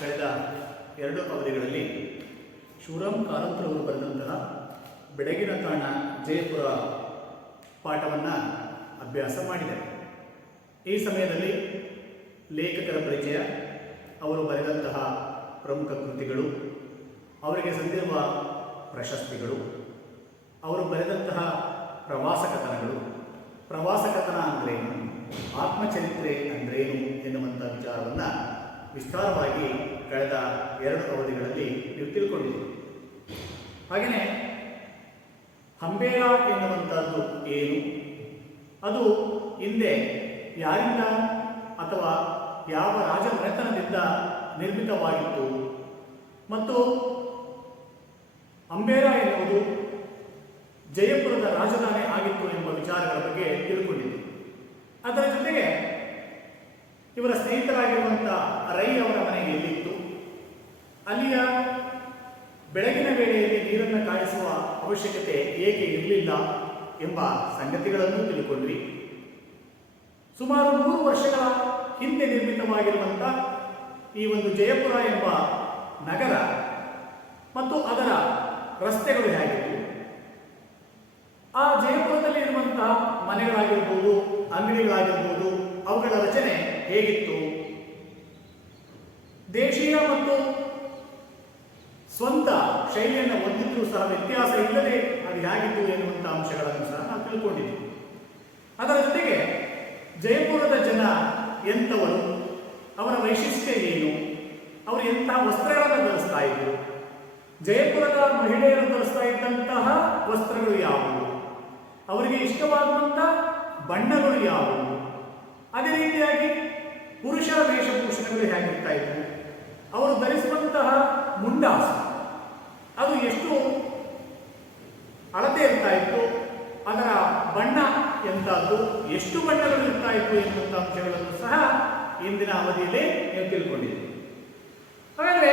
ಕಳೆದ 2 ಅವಧಿಗಳಲ್ಲಿ ಶಿವರಾಮ್ ಕಾರಂತರವರು ಬರೆದಂತಹ ಬೆಳಗಿನ ತಾಣ ಜಯಪುರ ಪಾಠವನ್ನು ಅಭ್ಯಾಸ ಮಾಡಿದ್ದಾರೆ. ಈ ಸಮಯದಲ್ಲಿ ಲೇಖಕರ ಪರಿಚಯ, ಅವರು ಬರೆದಂತಹ ಪ್ರಮುಖ ಕೃತಿಗಳು, ಅವರಿಗೆ ಸಂದಿರುವ ಪ್ರಶಸ್ತಿಗಳು, ಅವರು ಬರೆದಂತಹ ಪ್ರವಾಸ ಕಥನಗಳು, ಪ್ರವಾಸ ಕಥನ ಅಂದ್ರೇನು, ಆತ್ಮಚರಿತ್ರೆ ಅಂದ್ರೇನು ಎನ್ನುವಂಥ ವಿಚಾರವನ್ನು ವಿಸ್ತಾರವಾಗಿ ಕಳೆದ 2 ಅವಧಿಗಳಲ್ಲಿ ನೀವು ತಿಳ್ಕೊಂಡಿದ್ದೀರಿ. ಹಾಗೆಯೇ ಹಂಬೇರ ಎನ್ನುವಂಥದ್ದು ಏನು, ಅದು ಹಿಂದೆ ಯಾರಿಂದ ಅಥವಾ ಯಾವ ರಾಜಮನೆತನದಿಂದ ನಿರ್ಮಿತವಾಗಿತ್ತು ಮತ್ತು ಹಂಬೇರ ಎನ್ನುವುದು ಜಯಪುರದ ರಾಜಧಾನಿ ಆಗಿತ್ತು ಎಂಬ ವಿಚಾರಗಳ ಬಗ್ಗೆ ತಿಳ್ಕೊಂಡಿದೆ. ಅದರ ಜೊತೆಗೆ ಇವರ ಸ್ನೇಹಿತರಾಗಿರುವಂಥ ರೈ ಅವರ ಮನೆಗೆ ಎಲ್ಲಿತ್ತು, ಅಲ್ಲಿಯ ಬೆಳಗಿನ ವೇಳೆಯಲ್ಲಿ ನೀರನ್ನು ಕಾಯಿಸುವ ಅವಶ್ಯಕತೆ ಏಕೆ ಇರಲಿಲ್ಲ ಎಂಬ ಸಂಗತಿಗಳನ್ನು ತಿಳ್ಕೊಂಡ್ರಿ. ಸುಮಾರು 100 ವರ್ಷಗಳ ಹಿಂದೆ ನಿರ್ಮಿತವಾಗಿರುವಂಥ ಈ ಒಂದು ಜಯಪುರ ಎಂಬ ನಗರ ಮತ್ತು ಅದರ ರಸ್ತೆಗಳು ಹೇಗಿತ್ತು, ಆ ಜಯಪುರದಲ್ಲಿ ಇರುವಂತಹ ಮನೆಗಳಾಗಿರ್ಬೋದು, ಅಂಗಡಿಗಳಾಗಿರ್ಬೋದು, ಅವುಗಳ ರಚನೆ ಹೇಗಿತ್ತು, ದೇಶೀಯ ಮತ್ತು ಸ್ವಂತ ಶೈಲಿಯನ್ನು ಹೊಂದಿದ್ರೂ ಸಹ ವ್ಯತ್ಯಾಸ ಇಲ್ಲದೆ ಅದು ಹೇಗಿತ್ತು ಎನ್ನುವಂಥ ಅಂಶಗಳನ್ನು ಸಹ ನಾವು ತಿಳ್ಕೊಂಡಿದ್ದೀವಿ. ಅದರ ಜೊತೆಗೆ ಜಯಪುರದ ಜನ ಎಂಥವರು, ಅವರ ವೈಶಿಷ್ಟ್ಯ ಏನು, ಅವರು ಎಂತಹ ವಸ್ತ್ರಗಳನ್ನು ಧರಿಸ್ತಾ ಇದ್ರು, ಜಯಪುರದ ಮಹಿಳೆಯರು ಧರಿಸ್ತಾ ಇದ್ದಂತಹ ವಸ್ತ್ರಗಳು ಯಾವುವು, ಅವರಿಗೆ ಇಷ್ಟವಾಗುವಂಥ ಬಣ್ಣಗಳು ಯಾವುವು, ಅದೇ ರೀತಿಯಾಗಿ ಪುರುಷರ ವೇಷಭೂಷಣಗಳು ಹೇಗಿರ್ತಾ ಇದ್ವು, ಅವರು ಧರಿಸುವಂತಹ ಮುಂಡಾಸು ಅದು ಎಷ್ಟು ಅಳತೆ ಇರ್ತಾ ಇತ್ತು, ಅದರ ಬಣ್ಣ ಎಂಥದ್ದು, ಎಷ್ಟು ಬಣ್ಣಗಳು ಇರ್ತಾ ಇತ್ತು ಎನ್ನುವಂಥ ಅಂಶಗಳನ್ನು ಸಹ ಇಂದಿನ ಅವಧಿಯಲ್ಲಿ ನೀವು ತಿಳ್ಕೊಂಡಿದ್ದೀರಿ. ಹಾಗಾದರೆ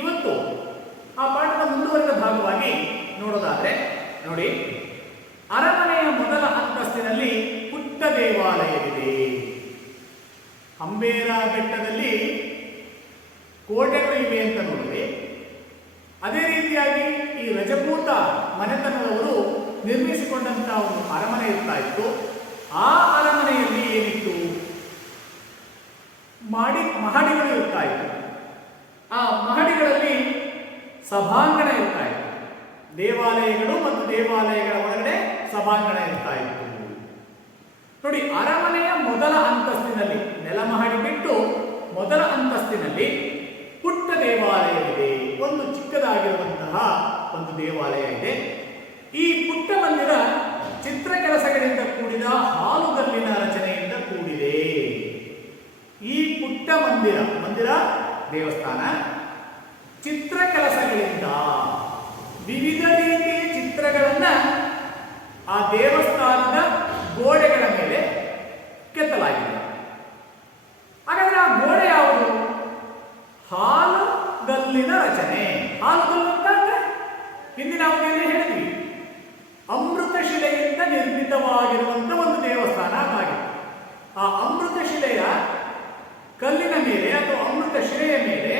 ಇವತ್ತು ಆ ಪಾಠದ ಮುಂದುವರೆದ ಭಾಗವಾಗಿ ನೋಡೋದಾದ್ರೆ ನೋಡಿ, ಅರಮನೆಯ ಮೊದಲ ಅಂತಸ್ತಿನಲ್ಲಿ ಪುಟ್ಟ ದೇವಾಲಯವಿದೆ. ಹಂಬೇರ ಬೆಟ್ಟದಲ್ಲಿ ಕೋಟೆಗಳು ಇವೆ ಅಂತ ನೋಡಿದ್ರೆ, ಅದೇ ರೀತಿಯಾಗಿ ಈ ರಜಪೂತ ಮನೆತನದವರು ನಿರ್ಮಿಸಿಕೊಂಡಂತಹ ಒಂದು ಅರಮನೆ ಇರ್ತಾ ಇತ್ತು. ಆ ಅರಮನೆಯಲ್ಲಿ ಏನಿತ್ತು, ಮಹಡಿಗಳು ಇರ್ತಾ ಇತ್ತು. ಆ ಮಹಡಿಗಳಲ್ಲಿ ಸಭಾಂಗಣ ಇರ್ತಾ ಇತ್ತು. ದೇವಾಲಯಗಳು ಮತ್ತು ದೇವಾಲಯಗಳ ಒಳಗಡೆ ಸಭಾಂಗಣ ಇರ್ತಾ ಇತ್ತು. ನೋಡಿ, ಅರಮನೆಯ ಮೊದಲ ಅಂತಸ್ತಿನಲ್ಲಿ, ನೆಲಮಹಡಿ ಬಿಟ್ಟು ಮೊದಲ ಅಂತಸ್ತಿನಲ್ಲಿ ಪುಟ್ಟ ದೇವಾಲಯವಿದೆ. ಒಂದು ಚಿಕ್ಕದಾಗಿರುವಂತಹ ಒಂದು ದೇವಾಲಯ ಇದೆ. ಈ ಪುಟ್ಟ ಮಂದಿರ ಚಿತ್ರ ಕೆಲಸಗಳಿಂದ ಕೂಡಿದ ಹಾಲುಗಲ್ಲಿನ ರಚನೆಯಿಂದ ಕೂಡಿದೆ. ಈ ಪುಟ್ಟ ಮಂದಿರ ದೇವಸ್ಥಾನ ಚಿತ್ರ ಕೆಲಸಗಳಿಂದ ವಿವಿಧ ರೀತಿಯ ಚಿತ್ರಗಳನ್ನ ಆ ದೇವಸ್ಥಾನದ ಗೋಡೆಗಳ ಮೇಲೆ ಕೆತ್ತಲಾಗಿದೆ. ಹಾಗಾದ್ರೆ ಆ ಗೋಡೆ ಯಾವುದು? ಹಾಲುಗಲ್ಲಿನ ರಚನೆ. ಹಾಲುಗಲ್ಲು ಅಂತ ಅಂದ್ರೆ ಹಿಂದಿನ ಅವಧಿಯಲ್ಲಿ ಹೇಳಿದ್ವಿ, ಅಮೃತ ಶಿಲೆಯಿಂದ ನಿರ್ಮಿತವಾಗಿರುವಂತ ಒಂದು ದೇವಸ್ಥಾನ ಆಗಿದೆ. ಆ ಅಮೃತ ಶಿಲೆಯ ಕಲ್ಲಿನ ಮೇಲೆ ಅಥವಾ ಅಮೃತ ಶಿಲೆಯ ಮೇಲೆ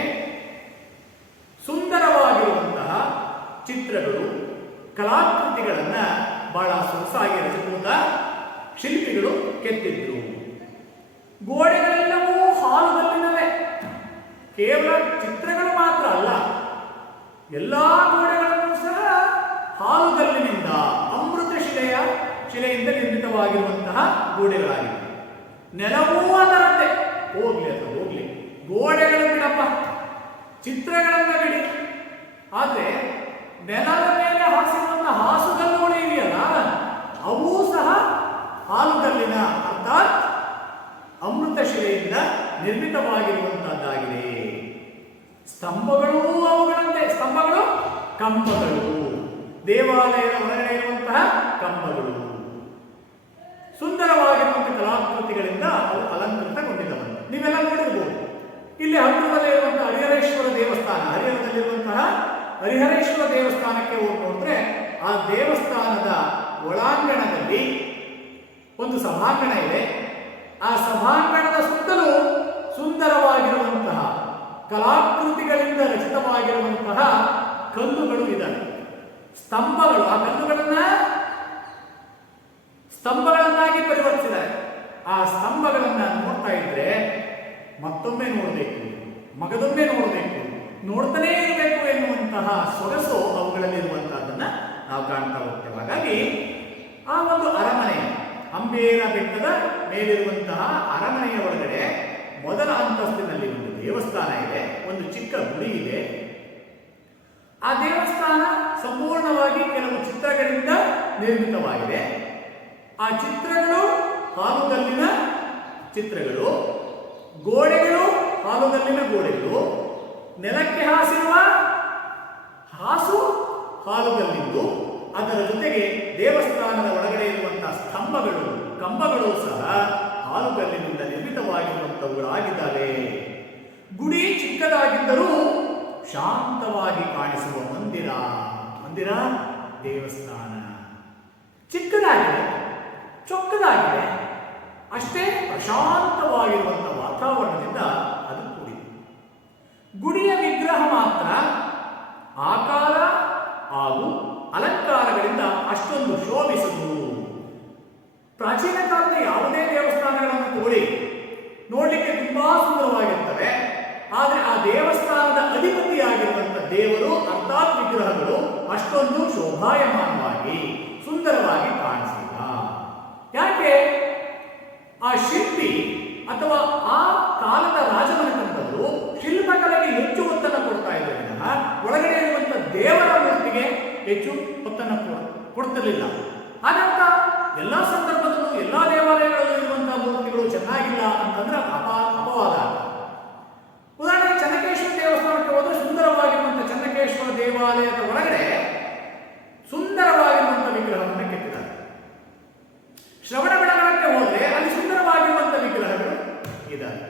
ಸುಂದರವಾಗಿರುವಂತಹ ಚಿತ್ರಗಳು, ಕಲಾಕೃತಿಗಳನ್ನ ಬಹಳ ಸೊಗಸಾಗಿ ರಚಿಸುವಂತ ಶಿಲ್ಪಿಗಳು ಕೆತ್ತಿದ್ರು. ಗೋಡೆಗಳೆಲ್ಲವೂ ಹಾಲುಗಲ್ಲಿನವೇ. ಕೇವಲ ಚಿತ್ರಗಳು ಮಾತ್ರ ಅಲ್ಲ, ಎಲ್ಲಾ ಗೋಡೆಗಳನ್ನು ಸಹ ಹಾಲುಗಲ್ಲಿನಿಂದ, ಅಮೃತ ಶಿಲೆಯಿಂದ ನಿರ್ಮಿತವಾಗಿರುವಂತಹ ಗೋಡೆಗಳಾಗಿವೆ. ನೆಲವೂ ಅದರಂತೆ. ಹೋಗ್ಲಿ, ಗೋಡೆಗಳು ಬಿಡಪ್ಪ, ಚಿತ್ರಗಳನ್ನ ಬಿಡಿ, ಆದ್ರೆ ನೆಲದ ಮೇಲೆ ಹಾಸಿರುವಂತಹ ಹಾಸುಗಲ್ಲುಗಳು ಇದೆಯಲ್ಲ, ಅವೂ ಸಹ ಹಾಲುಗಲ್ಲಿನ ಅರ್ಥಾತ್ ಅಮೃತ ಶಿಲೆಯಿಂದ ನಿರ್ಮಿತವಾಗಿರುವಂತಹದ್ದಾಗಿದೆ. ಸ್ತಂಭಗಳು ಅವುಗಳಂತೆ. ಸ್ತಂಭಗಳು ಕಂಬಗಳು, ದೇವಾಲಯದ ಹೊರಗಡೆ ಇರುವಂತಹ ಕಂಬಗಳು ಸುಂದರವಾಗಿರುವಂತಹ ಕಲಾಕೃತಿಗಳಿಂದ ಅವು ಅಲಂಕೃತಗೊಂಡಿದ್ದವು. ನೀವೆಲ್ಲ ನೋಡಿರ್ಬೋದು. ಇಲ್ಲಿ ಹತ್ತಿರದಲ್ಲಿರುವಂತಹ ಹರಿಹರೇಶ್ವರ ದೇವಸ್ಥಾನ, ಹರಿಹರದಲ್ಲಿರುವಂತಹ ಹರಿಹರೇಶ್ವರ ದೇವಸ್ಥಾನಕ್ಕೆ ಹೋಗಿ ನೋಡಿದ್ರೆ ಆ ದೇವಸ್ಥಾನದ ಒಳಾಂಗಣದಲ್ಲಿ ಒಂದು ಸಭಾಂಗಣ ಇದೆ. ಆ ಸಭಾಂಗಣದ ಸುತ್ತಲೂ ಸುಂದರವಾಗಿರುವಂತಹ ಕಲಾಕೃತಿಗಳಿಂದ ರಚಿತವಾಗಿರುವಂತಹ ಕಲ್ಲುಗಳು ಇದ್ದಾವೆ. ಸ್ತಂಭಗಳು, ಆ ಸ್ತಂಭಗಳನ್ನಾಗಿ ಪರಿವರ್ತಿಸಿದ್ದಾರೆ. ಆ ಸ್ತಂಭಗಳನ್ನ ನೋಡ್ತಾ ಇದ್ರೆ ಮತ್ತೊಮ್ಮೆ ನೋಡಬೇಕು, ಮಗದೊಮ್ಮೆ ನೋಡಬೇಕು, ನೋಡ್ತಾನೇ ಇರಬೇಕು ಎನ್ನುವಂತಹ ಸೊಗಸು ಅವುಗಳಲ್ಲಿರುವಂತಹದನ್ನ ನಾವು ಕಾಣ್ತಾ ಹೋಗ್ತೇವೆ. ಹಾಗಾಗಿ ಆ ಒಂದು ಅರಮನೆ, ಅಂಬೇರ ಬೆಟ್ಟದ ಮೇಲಿರುವಂತಹ ಅರಮನೆಯ ಒಳಗಡೆ ಮೊದಲ ಅಂತಸ್ತಿನಲ್ಲಿ ಒಂದು ದೇವಸ್ಥಾನ ಇದೆ, ಒಂದು ಚಿಕ್ಕ ಗುಡಿ ಇದೆ. ಆ ದೇವಸ್ಥಾನ ಸಂಪೂರ್ಣವಾಗಿ ಕೆಲವು ಚಿತ್ರಗಳಿಂದ ನಿರ್ಮಿತವಾಗಿದೆ. ಆ ಚಿತ್ರಗಳು ಹಾಲುಗಲ್ಲಿನ ಚಿತ್ರಗಳು, ಗೋಡೆಗಳು ಹಾಲುಗಲ್ಲಿನ ಗೋಡೆಗಳು, ನೆಲಕ್ಕೆ ಹಾಸಿರುವ ಹಾಸು ಹಾಲುಗಲ್ಲಿದ್ದು, ಅದರ ಜೊತೆಗೆ ದೇವಸ್ಥಾನದ ಒಳಗಡೆ ಇರುವಂತಹ ಸ್ತಂಭಗಳು, ಕಂಬಗಳು ಸಹ ಹಾಲುಗಲ್ಲಿನಿಂದ ನಿರ್ಮಿತವಾಗಿರುವಂತವುಗಳಾಗಿದ್ದಾವೆ. ಗುಡಿ ಚಿಕ್ಕದಾಗಿದ್ದರೂ ಶಾಂತವಾಗಿ ಕಾಣಿಸುವ ಮಂದಿರ ದೇವಸ್ಥಾನ. ಚಿಕ್ಕದಾಗಿದೆ, ಚೊಕ್ಕದಾಗಿದೆ, ಅಷ್ಟೇ ಪ್ರಶಾಂತವಾಗಿರುವಂತಹ ವಾತಾವರಣದಿಂದ ಅದು ಕೂಡಿದೆ. ಗುಡಿಯ ವಿಗ್ರಹ ಮಾತ್ರ ಆಕಾರ ಹಾಗೂ ಅಲಂಕಾರಗಳಿಂದ ಅಷ್ಟೊಂದು ಶೋಭಿಸುವುದು. ಪ್ರಾಚೀನ ಕಾಲದ ಯಾವುದೇ ದೇವಸ್ಥಾನಗಳನ್ನು ತೋಳಿ ನೋಡಲಿಕ್ಕೆ ತುಂಬಾ ಸುಂದರವಾಗಿರ್ತವೆ. ಆದರೆ ಆ ದೇವಸ್ಥಾನದ ಅಧಿಪತಿಯಾಗಿರುವಂತಹ ದೇವರು ಅರ್ಥಾತ್ ವಿಗ್ರಹಗಳು ಅಷ್ಟೊಂದು ಶೋಭಾಯಮಾನವಾಗಿ ಸುಂದರವಾಗಿ ಕಾಣಿಸಿಲ್ಲ. ಯಾಕೆ? ಆ ಶಿಲ್ಪಿ ಅಥವಾ ಆ ಕಾಲದ ರಾಜಮನೆತನದವರು ಶಿಲ್ಪಕಲೆಗೆ ಹೆಚ್ಚು ಒತ್ತನ್ನು ಕೊಡ್ತಾ ಇದ್ದಾರೆ ವಿನಃ ಒಳಗಡೆ ಇರುವಂತಹ ದೇವರ ಮೂರ್ತಿಗೆ ಹೆಚ್ಚು ಒತ್ತನ್ನು ಕೊಡ್ತಿರ್ಲಿಲ್ಲ. ಹಾಗಂತ ಎಲ್ಲ ಸಂದರ್ಭದಲ್ಲೂ ಎಲ್ಲ ದೇವಾಲಯಗಳಲ್ಲೂ ಇರುವಂತಹ ಮೂರ್ತಿಗಳು ಚೆನ್ನಾಗಿಲ್ಲ ಅಂತಂದ್ರೆ ಅಪವಾದ. ಉದಾಹರಣೆಗೆ ಚೆನ್ನಕೇಶ್ವರ ದೇವಸ್ಥಾನಕ್ಕೆ ಹೋದ್ರೆ ಸುಂದರವಾಗಿರುವಂತಹ ಚೆನ್ನಕೇಶ್ವರ ದೇವಾಲಯದ ಒಳಗಡೆ ಸುಂದರವಾಗಿರುವಂತಹ ವಿಗ್ರಹವನ್ನು ಕೆತ್ತಿದ್ದಾರೆ. ಶ್ರವಣಬೆಳಗೊಳಕ್ಕೆ ಹೋದ್ರೆ ಅಲ್ಲಿ ಸುಂದರವಾಗಿರುವಂತಹ ವಿಗ್ರಹಗಳು ಇದ್ದಾರೆ.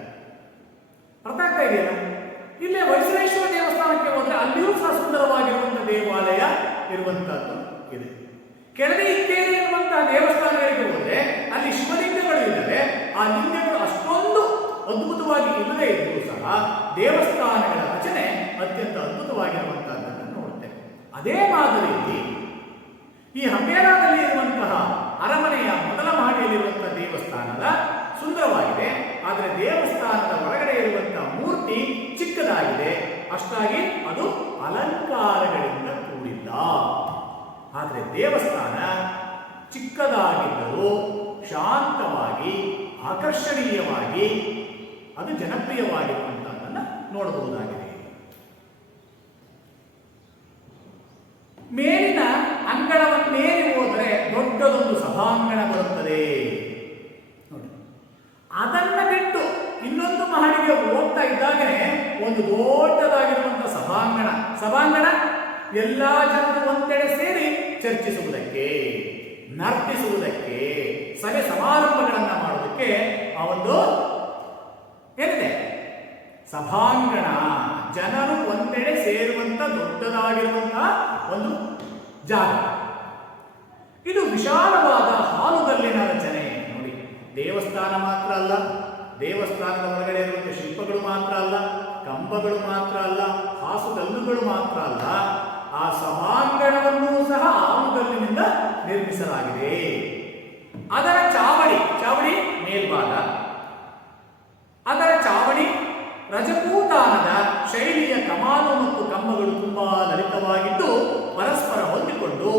ಅರ್ಥ ಆಗ್ತಾ ಇದೆಯಲ್ಲ? ಇಲ್ಲೇ ವಜ್ರೇಶ್ವರ ದೇವಸ್ಥಾನಕ್ಕೆ ಹೋದ್ರೆ ಅಲ್ಲಿಯೂ ಸಹ ಸುಂದರವಾಗಿರುವಂತಹ ದೇವಾಲಯ ಇರುವಂತಹದ್ದು ಇದೆ. ಕೆಳಗೆ ಇಕ್ಕೇರಿ ಇರುವಂತಹ ದೇವಸ್ಥಾನಗಳಿಗೆ ಹೋದ್ರೆ ಅಲ್ಲಿ ಶಿವಲಿಂಗಗಳು ಇದ್ದಾವೆ. ಆ ಲಿಂಗಗಳು ಅಷ್ಟೊಂದು ಅದ್ಭುತವಾಗಿ ಇಲ್ಲದೆ ಇದ್ದರೂ ಸಹ ದೇವಸ್ಥಾನಗಳ ರಚನೆ ಅತ್ಯಂತ ಅದ್ಭುತವಾಗಿರುವಂತಹದ್ದನ್ನು ನೋಡುತ್ತೇವೆ. ಅದೇ ಮಾದರಿಯಲ್ಲಿ ಈ ಹಂಬೇರಾದಲ್ಲಿ ಇರುವಂತಹ ಅರಮನೆಯ ಮೊದಲ ಮಹಡಿಯಲ್ಲಿರುವಂತಹ ದೇವಸ್ಥಾನದ ಸುಂದರವಾಗಿದೆ. ಆದರೆ ದೇವಸ್ಥಾನದ ಒಳಗಡೆ ಇರುವಂತಹ ಮೂರ್ತಿ ಚಿಕ್ಕದಾಗಿದೆ. ಅಷ್ಟಾಗಿ ಅದು ಅಲಂಕಾರಗಳಿಂದ ಕೂಡಿಲ್ಲ. ಆದರೆ ದೇವಸ್ಥಾನ ಚಿಕ್ಕದಾಗಿದ್ದರೂ ಶಾಂತವಾಗಿ ಆಕರ್ಷಣೀಯವಾಗಿ ಅದು ಜನಪ್ರಿಯವಾಗಿರುವಂತಹದನ್ನು ನೋಡಬಹುದಾಗಿದೆ. ಮೇಲಿನ ಅಂಗಳವನ್ನೇರಿ ಹೋದರೆ ದೊಡ್ಡದೊಂದು ಸಭಾಂಗಣ ಬರುತ್ತದೆ ನೋಡಿ. ಅದನ್ನ ಬಿಟ್ಟು ಇನ್ನೊಂದು ಮಹಡಿಗೆ ಹೋಗ್ತಾ ಇದ್ದಾಗನೇ ಒಂದು ದೊಡ್ಡದಾಗಿರುವಂತಹ ಸಭಾಂಗಣ ಎಲ್ಲಾ ಜನರು ಒಂದೆಡೆ ಸೇರಿ ಚರ್ಚಿಸುವುದಕ್ಕೆ, ನರ್ತಿಸುವುದಕ್ಕೆ, ಸಭೆ ಸಮಾರಂಭಗಳನ್ನ ಮಾಡುವುದಕ್ಕೆ ಆ ಒಂದು ಏನಿದೆ ಸಭಾಂಗಣ. ಜನರು ಒಂದೆಡೆ ಸೇರುವಂತ ದೊಡ್ಡದಾಗಿರುವಂತಹ ಒಂದು ಜಾಗ. ಇದು ವಿಶಾಲವಾದ ಹಾಲುಗಲ್ಲಿನ ರಚನೆ ನೋಡಿ. ದೇವಸ್ಥಾನ ಮಾತ್ರ ಅಲ್ಲ, ದೇವಸ್ಥಾನದ ಒಳಗಡೆ ಇರುವಂತಹ ಶಿಲ್ಪಗಳು ಮಾತ್ರ ಅಲ್ಲ, ಕಂಬಗಳು ಮಾತ್ರ ಅಲ್ಲ, ಹಾಸುಗಲ್ಲುಗಳು ಮಾತ್ರ ಅಲ್ಲ, ಆ ಸಭಾಂಗಣವನ್ನು ಸಹ ಹಾಲುಗಲ್ಲಿನಿಂದ ನಿರ್ಮಿಸಲಾಗಿದೆ. ಅದರ ಚಾವಡಿ ಮೇಲ್ಭಾಗ, ಅದರ ಚಾವಡಿ ರಜಪೂತಾನದ ಶೈಲಿಯ ಕಮಾನು ಮತ್ತು ಕಂಬಗಳು ತುಂಬಾ ಲಲಿತವಾಗಿದ್ದು ಪರಸ್ಪರ ಹೊಂದಿಕೊಂಡು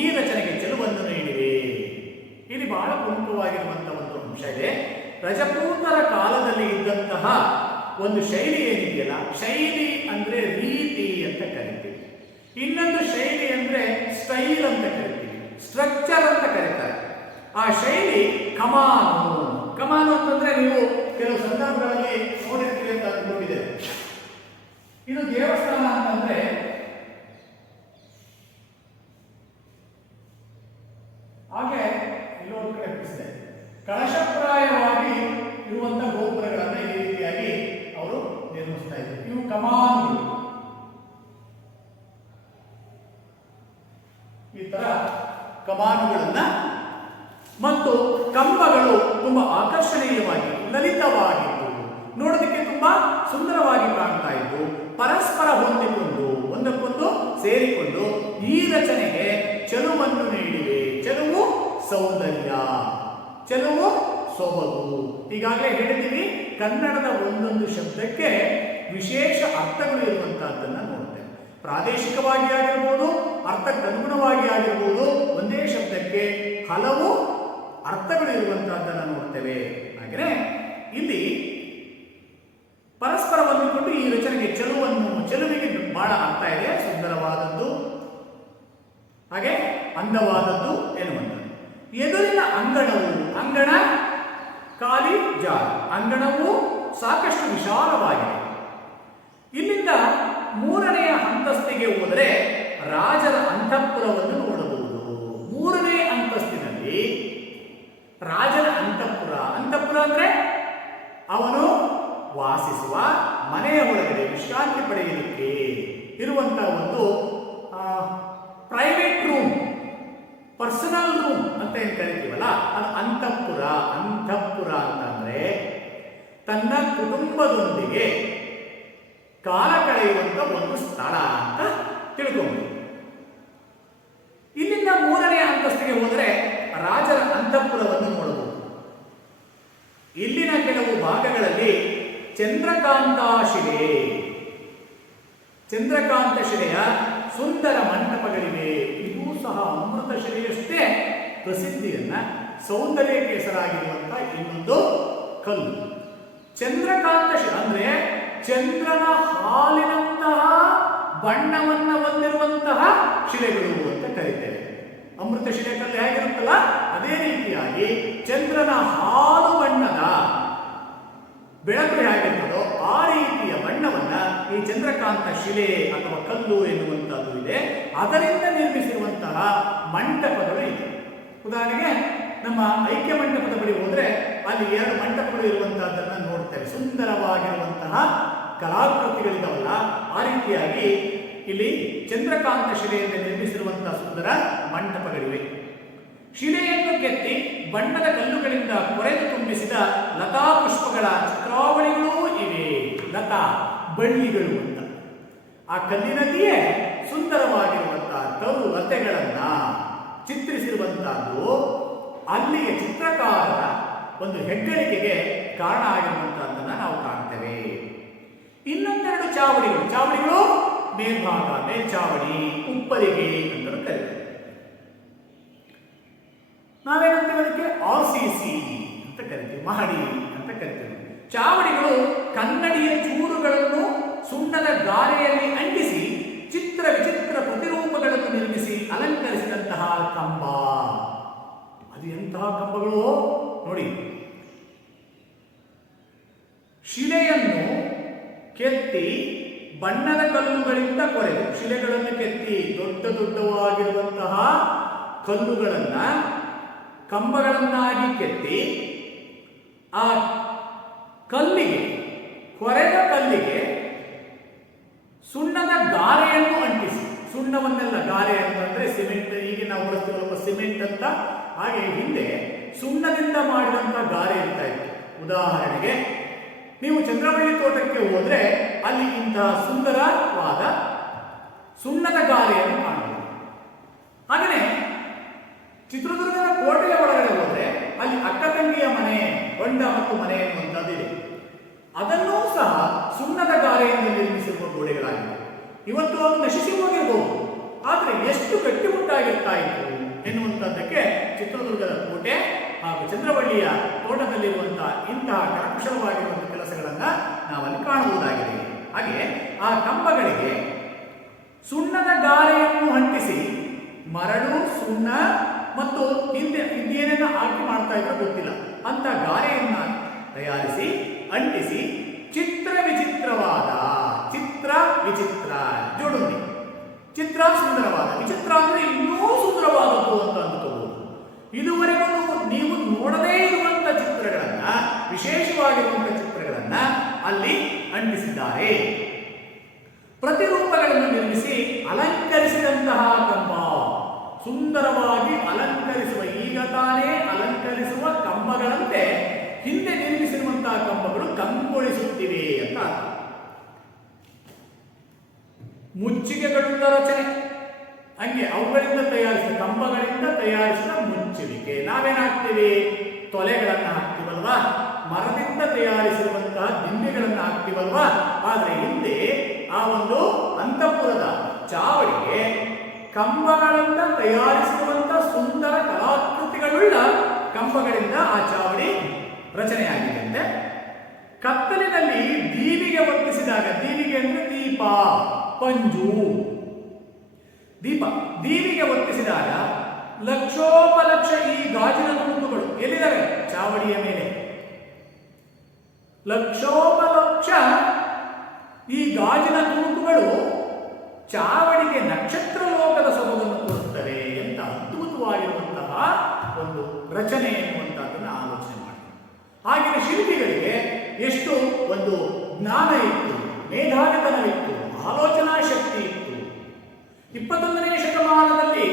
ಈ ರಚನೆಗೆ ಚೆಲುವನ್ನು ನೀಡಿವೆ. ಇಲ್ಲಿ ಬಹಳ ಪ್ರಮುಖವಾಗಿರುವಂತಹ ಒಂದು ಅಂಶ ಇದೆ. ರಜಪೂತರ ಕಾಲದಲ್ಲಿ ಇದ್ದಂತಹ ಒಂದು ಶೈಲಿ ಏನಿದೆಯಲ್ಲ, ಶೈಲಿ ಅಂದ್ರೆ ರೀತಿ ಅಂತ ಕರಿತೀವಿ. ಇನ್ನೊಂದು ಶೈಲಿ ಅಂದ್ರೆ ಸ್ಟೈಲ್ ಅಂತ ಕರಿತೀವಿ, ಸ್ಟ್ರಕ್ಚರ್ ಅಂತ ಕರೀತಾರೆ. ಆ ಶೈಲಿ ಕಮಾನು ಅಂತಂದ್ರೆ ನೀವು ಕೆಲವು ಸಂದರ್ಭಗಳಲ್ಲಿ ನೋಡಿರ್ತೀವಿ ಅಂತ ಅಂದ್ಕೊಂಡಿದೆ. ಇದು ದೇವಸ್ಥಾನ ಅಂತಂದ್ರೆ ಹಾಗೆ ಇಲ್ಲೊಂದು ಕಡೆ ಬಿಡಿಸಿದೆ, ಕಳಶಪ್ರಾಯವಾಗಿ ಇರುವಂತಹ ಗೋಪುರಗಳನ್ನ ಈ ರೀತಿಯಾಗಿ ಅವರು ನಿರ್ಮಿಸ್ತಾ ಇದ್ದಾರೆ. ಇವು ಕಮಾನುಗಳು. ಈ ತರ ಕಮಾನುಗಳನ್ನ ಮತ್ತು ಕಂಬಗಳು ತುಂಬಾ ಆಕರ್ಷಣೀಯವಾಗಿ ಲಲಿತವಾಗಿದ್ದು ನೋಡೋದಕ್ಕೆ ತುಂಬಾ ಸುಂದರವಾಗಿ ಕಾಣ್ತಾ ಇದ್ದು ಪರಸ್ಪರ ಹೊಂದಿಕೊಂಡು ಒಂದಕ್ಕೊಂದು ಸೇರಿಕೊಂಡು ಈ ರಚನೆಗೆ ಚೆಲುವನ್ನು ನೀಡಿವೆ. ಚೆಲುವು ಸೌಂದರ್ಯ, ಚೆಲುವು ಸೊಬಗು. ಈಗಾಗಲೇ ಹೇಳಿದ್ದೀವಿ, ಕನ್ನಡದ ಒಂದೊಂದು ಶಬ್ದಕ್ಕೆ ವಿಶೇಷ ಅರ್ಥಗಳು ಇರುವಂತಹದ್ದನ್ನು ನೋಡ್ತೇವೆ. ಪ್ರಾದೇಶಿಕವಾಗಿ ಆಗಿರ್ಬೋದು, ಅರ್ಥಕ್ಕನುಗುಣವಾಗಿ ಆಗಿರ್ಬೋದು, ಒಂದೇ ಶಬ್ದಕ್ಕೆ ಹಲವು ಅರ್ಥಗಳು ಇರುವಂತಹದ್ದನ್ನು ನೋಡ್ತೇವೆ. ಹಾಗೆ ಇಲ್ಲಿ ಪರಸ್ಪರ ಹೊಂದಿಕೊಂಡು ಈ ರಚನೆಗೆ ಚೆಲುವಿಗೆ ಬಹಳ ಅರ್ಥ ಇದೆ. ಸುಂದರವಾದದ್ದು, ಹಾಗೆ ಅಂದವಾದದ್ದು ಎನ್ನುವಂಥದ್ದು. ಎದುರಿನ ಅಂಗಣವು, ಅಂಗಣ ಖಾಲಿ ಜಾಗ, ಅಂಗಣವು ಸಾಕಷ್ಟು ವಿಶಾಲವಾಗಿದೆ. ಇಲ್ಲಿಂದ ಮೂರನೆಯ ಅಂತಸ್ತಿಗೆ ಹೋದರೆ ರಾಜರ ಅಂತಃಪುರವನ್ನು ನೋಡಬಹುದು. ಮೂರನೇ ಅಂತಸ್ತಿನಲ್ಲಿ ರಾಜನ ಅಂತಃಪುರ, ಅಂತಃಪುರ ಅಂದ್ರೆ ಅವನು ವಾಸಿಸುವ ಮನೆಯ ಒಳಗಡೆ ವಿಶ್ರಾಂತಿ ಪಡೆಯಲಿಕ್ಕೆ ಇರುವಂತಹ ಒಂದು ಪ್ರೈವೇಟ್ ರೂಮ್, ಪರ್ಸನಲ್ ರೂಮ್ ಅಂತ ಏನ್ ಕರಿತೀವಲ್ಲ, ಅದು ಅಂತಃಪುರ. ಅಂತಃಪುರ ಅಂತಂದ್ರೆ ತನ್ನ ಕುಟುಂಬದೊಂದಿಗೆ ಕಾಲ ಕಳೆಯುವಂತ ಒಂದು ಸ್ಥಳ ಅಂತ ತಿಳ್ಕೊಂಡು, ಇಲ್ಲಿಂದ ಮೂರನೇ ಅಂತಸ್ತಿಗೆ ಹೋದರೆ ರಾಜರ ಅಂತಃಪುರವನ್ನು ನೋಡಬಹುದು. ಇಲ್ಲಿನ ಕೆಲವು ಭಾಗಗಳಲ್ಲಿ ಚಂದ್ರಕಾಂತ ಶಿಲೆ, ಚಂದ್ರಕಾಂತ ಶಿಲೆಯ ಸುಂದರ ಮಂಟಪಗಳಿವೆ. ಇದೂ ಸಹ ಅಮೃತ ಶಿಲೆಯಷ್ಟೇ ಪ್ರಸಿದ್ಧಿಯನ್ನ, ಸೌಂದರ್ಯಕ್ಕೆ ಹೆಸರಾಗಿರುವಂತಹ ಇನ್ನೊಂದು ಕಲ್ಲು. ಚಂದ್ರಕಾಂತ ಶಿಲೆ ಅಂದ್ರೆ ಚಂದ್ರನ ಹಾಲಿನಂತಹ ಬಣ್ಣವನ್ನು ಹೊಂದಿರುವಂತಹ ಶಿಲೆಗಳು ಅಂತ ಕರೀತೇವೆ. ಅಮೃತ ಶಿಲೆ ಕಲ್ಲು ಹೇಗಿರುತ್ತಲ್ಲ ಅದೇ ರೀತಿಯಾಗಿ ಚಂದ್ರನ ಹಾಲು ಬಣ್ಣದ ಬೆಳಕು ಹೇಗಿರ್ತದೋ ಆ ರೀತಿಯ ಬಣ್ಣವನ್ನ ಈ ಚಂದ್ರಕಾಂತ ಶಿಲೆ ಅಥವಾ ಕಲ್ಲು ಎನ್ನುವಂತಹದ್ದು ಇದೆ. ಅದರಿಂದ ನಿರ್ಮಿಸಿರುವಂತಹ ಮಂಟಪಗಳು ಇದೆ. ಉದಾಹರಣೆಗೆ ನಮ್ಮ ಐಕ್ಯ ಮಂಟಪದ ಬಳಿ ಹೋದ್ರೆ ಅಲ್ಲಿ 2 ಮಂಟಪಗಳು ಇರುವಂತಹದ್ದನ್ನ ನೋಡ್ತೇವೆ. ಸುಂದರವಾಗಿರುವಂತಹ ಕಲಾಕೃತಿಗಳಿದಾವಲ್ಲ, ಆ ರೀತಿಯಾಗಿ ಇಲ್ಲಿ ಚಂದ್ರಕಾಂತ ಶಿಲೆಯಿಂದ ನಿರ್ಮಿಸಿರುವಂತಹ ಸುಂದರ ಮಂಟಪಗಳಿವೆ. ಶಿಲೆಯನ್ನು ಕೆತ್ತಿ ಬಣ್ಣದ ಕಲ್ಲುಗಳಿಂದ ಕೊರೆದು ತುಂಬಿಸಿದ ಲತಾ ಪುಷ್ಪಗಳ ಚಿತ್ರಾವಳಿಗಳೂ ಇವೆ. ಲತಾ ಬಳ್ಳಿಗಳು ಅಂತ ಆ ಕಲ್ಲಿನಲ್ಲಿಯೇ ಸುಂದರವಾಗಿರುವಂತಹ ತರು ಲತೆಗಳನ್ನ ಚಿತ್ರಿಸಿರುವಂತಹದ್ದು ಅಲ್ಲಿಗೆ ಚಿತ್ರಕಾರರ ಒಂದು ಹೆಗ್ಗಳಿಕೆಗೆ ಕಾರಣ ಆಗಿರುವಂತಹದ್ದನ್ನ ನಾವು ಕಾಣ್ತೇವೆ. ಇನ್ನೊಂದೆರಡು ಚಾವಡಿಗಳು, ಚಾವಡಿಗಳು ಮೇಲ್ಭಾಗ, ಮೇಲ್ಚಾವಡಿ, ಉಪ್ಪರಿಗೆ ಅಂತ ಕರೀತೇವೆ. ನಾವೇನಂತೇವೆ ಅದಕ್ಕೆ RCC ಅಂತ ಕರಿತೀವಿ, ಮಹಡಿ ಅಂತ ಕರಿತೇವೆ. ಚಾವಡಿಗಳು ಕನ್ನಡಿಯ ಚೂರುಗಳನ್ನು ಸುಣ್ಣದ ಗಾರೆಯಲ್ಲಿ ಅಂಟಿಸಿ ಚಿತ್ರ ವಿಚಿತ್ರ ಪ್ರತಿರೂಪಗಳನ್ನು ನಿರ್ಮಿಸಿ ಅಲಂಕರಿಸಿದಂತಹ ಕಂಬ. ಅದು ಎಂತಹ ಕಂಬಗಳು ನೋಡಿ. ಶಿಲೆಯನ್ನು ಕೆತ್ತಿ ಬಣ್ಣದ ಕಲ್ಲುಗಳಿಂದ ಕೊರೆದು, ಶಿಲೆಗಳನ್ನು ಕೆತ್ತಿ ದೊಡ್ಡ ದೊಡ್ಡವಾಗಿರುವಂತಹ ಕಲ್ಲುಗಳನ್ನ ಕಂಬಗಳನ್ನಾಗಿ ಕೆತ್ತಿ ಆ ಕಲ್ಲಿಗೆ, ಕೊರೆದ ಕಲ್ಲಿಗೆ ಸುಣ್ಣದ ಗಾರೆಯನ್ನು ಅಂಟಿಸಿ, ಸುಣ್ಣವನ್ನೆಲ್ಲ, ಗಾರೆ ಅಂತಂದ್ರೆ ಸಿಮೆಂಟ್, ಈಗ ನಾವು ಬಳಸ್ತೀವಲ್ಲ ಸಿಮೆಂಟ್ ಅಂತ, ಹಾಗೆ ಹಿಂದೆ ಸುಣ್ಣದಿಂದ ಮಾಡಿದಂತ ಗಾರೆ ಇರ್ತಾ ಇತ್ತು. ಉದಾಹರಣೆಗೆ ನೀವು ಚಂದ್ರವಳ್ಳಿ ತೋಟಕ್ಕೆ ಹೋದ್ರೆ ಅಲ್ಲಿ ಇಂತಹ ಸುಂದರವಾದ ಸುಣ್ಣದ ಗಾರೆಯನ್ನು ಕಾಣಬಹುದು. ಹಾಗೆಯೇ ಚಿತ್ರದುರ್ಗದ ಕೋಟೆಯ ಒಳಗಡೆ ಹೋದ್ರೆ ಅಲ್ಲಿ ಅಕ್ಕ ತಂಗಿಯ ಮನೆ, ಹೊಂಡ ಮತ್ತು ಮನೆ ಎನ್ನುವಂಥದ್ದಿದೆ. ಅದನ್ನೂ ಸಹ ಸುಣ್ಣದ ಗಾರೆಯಿಂದ ನಿರ್ಮಿಸಿರುವ ಗೋಡೆಗಳಾಗಿವೆ. ಇವತ್ತು ಅದು ನಶಿಸಿ ಹೋಗಿರಬಹುದು, ಆದರೆ ಎಷ್ಟು ಗಟ್ಟಿಮುಟ್ಟಾಗಿರ್ತಾ ಇತ್ತು ಎನ್ನುವಂಥದ್ದಕ್ಕೆ ಚಿತ್ರದುರ್ಗದ ಕೋಟೆ ಹಾಗೂ ಚಂದ್ರವಳ್ಳಿಯ ತೋಟದಲ್ಲಿರುವಂತಹ ಇಂತಹ ಕರಕುಶಲವಾಗಿರುವಂತಹ ಕೆಲಸಗಳನ್ನ ನಾವಲ್ಲಿ ಕಾಣಬಹುದಾಗಿದೆ. ಹಾಗೆ ಆ ಕಂಬಗಳಿಗೆ ಸುಣ್ಣದ ಗಾರೆಯನ್ನು ಅಂಟಿಸಿ, ಮರಳು, ಸುಣ್ಣ ಮತ್ತು ಇನ್ನೇನೇನ ಹಾಕಿ ಮಾಡ್ತಾ ಇದ್ರು ಗೊತ್ತಿಲ್ಲ, ಅಂತ ಗಾರೆಯನ್ನ ತಯಾರಿಸಿ ಅಂಟಿಸಿ ಚಿತ್ರ ವಿಚಿತ್ರವಾದ, ಚಿತ್ರ ವಿಚಿತ್ರ ಜೋಡುಂಡಿ, ಚಿತ್ರ ಸುಂದರವಾದ, ವಿಚಿತ್ರ ಅಂದ್ರೆ ಇನ್ನೂ ಸುಂದರವಾದದ್ದು ಅಂತ ಅಂದ್ಕೋಬಹುದು. ಇದುವರೆಗೂ ನೀವು ನೋಡದೇ ಇರುವಂತ ಚಿತ್ರಗಳನ್ನ, ವಿಶೇಷವಾಗಿರುವಂತಹ ಚಿತ್ರಗಳನ್ನ ಅಲ್ಲಿ ಅಂಟಿಸಿದ್ದಾರೆ. ಪ್ರತಿರೂಪಗಳನ್ನು ನಿರ್ಮಿಸಿ ಅಲಂಕರಿಸಿದಂತಹ ಕಂಬ, ಸುಂದರವಾಗಿ ಅಲಂಕರಿಸುವ, ಈಗ ತಾನೇ ಅಲಂಕರಿಸುವ ಕಂಬಗಳಂತೆ ಹಿಂದೆ ನಿರ್ಮಿಸಿರುವಂತಹ ಕಂಬಗಳು ಕಂಗೊಳಿಸುತ್ತಿವೆ ಅಂತ ಅರ್ಥ. ಮುಚ್ಚಿಗೆಗಳುಳ್ಳ ರಚನೆ, ಹಂಗೆ ಅವುಗಳಿಂದ ತಯಾರಿಸಿದ ಕಂಬಗಳಿಂದ ತಯಾರಿಸಿದ ಮುಚ್ಚುವಿಕೆ. ನಾವೇನಾಗ್ತೀವಿ? ತೊಲೆಗಳನ್ನು ಹಾಕ್ತೀವಲ್ವಾ, ಮರದಿಂದ ತಯಾರಿಸಿರುವಂತಹ ದಿಂಬೆಗಳನ್ನು ಹಾಕ್ತೀವಲ್ವಾ. ಆದರೆ ಹಿಂದೆ ಆ ಒಂದು ಅಂತಃಪುರದ ಚಾವಡಿಗೆ ಕಂಬಗಳಿಂದ ತಯಾರಿಸಿರುವಂತಹ ಸುಂದರ ಕಲಾಕೃತಿಗಳುಳ್ಳ ಕಂಬಗಳಿಂದ ಆ ಚಾವಡಿ ರಚನೆಯಾಗಿದೆ. ಅಂತೆ ಕತ್ತಲಿನಲ್ಲಿ ದೀವಿಗೆ ಒತ್ತಿಸಿದಾಗ, ದೀವಿಗೆ ಅಂದ್ರೆ ದೀಪ, ಪಂಜು, ದೀಪ, ದೀವಿಗೆ ಒತ್ತಿಸಿದಾಗ ಲಕ್ಷೋಪಲಕ್ಷ ಈ ಗಾಜಿನ ತುಣುಕುಗಳು ಎಲ್ಲಿದ್ದಾವೆ? ಚಾವಡಿಯ ಮೇಲೆ. ಲಕ್ಷೋಪಲಕ್ಷ ಈ ಗಾಜಿನ ತುಣುಕುಗಳು ಚಾವಡಿಗೆ ನಕ್ಷತ್ರ ಲೋಕದ ಸೊಬಗನ್ನು ಕೊಡುತ್ತವೆ ಅಂತ ಅದ್ಭುತವಾಗಿರುವಂತಹ ಒಂದು ರಚನೆ ಎನ್ನುವಂತಹದನ್ನು ಆಲೋಚನೆ ಮಾಡಿ. ಆಗಿನ ಶಿಲ್ಪಿಗಳಿಗೆ ಎಷ್ಟು ಒಂದು ಜ್ಞಾನ ಇತ್ತು, ಮೇಧಾವಿತನವಿತ್ತು, ಆಲೋಚನಾ ಶಕ್ತಿ ಇತ್ತು. 21ನೇ ಶತಮಾನದಲ್ಲಿ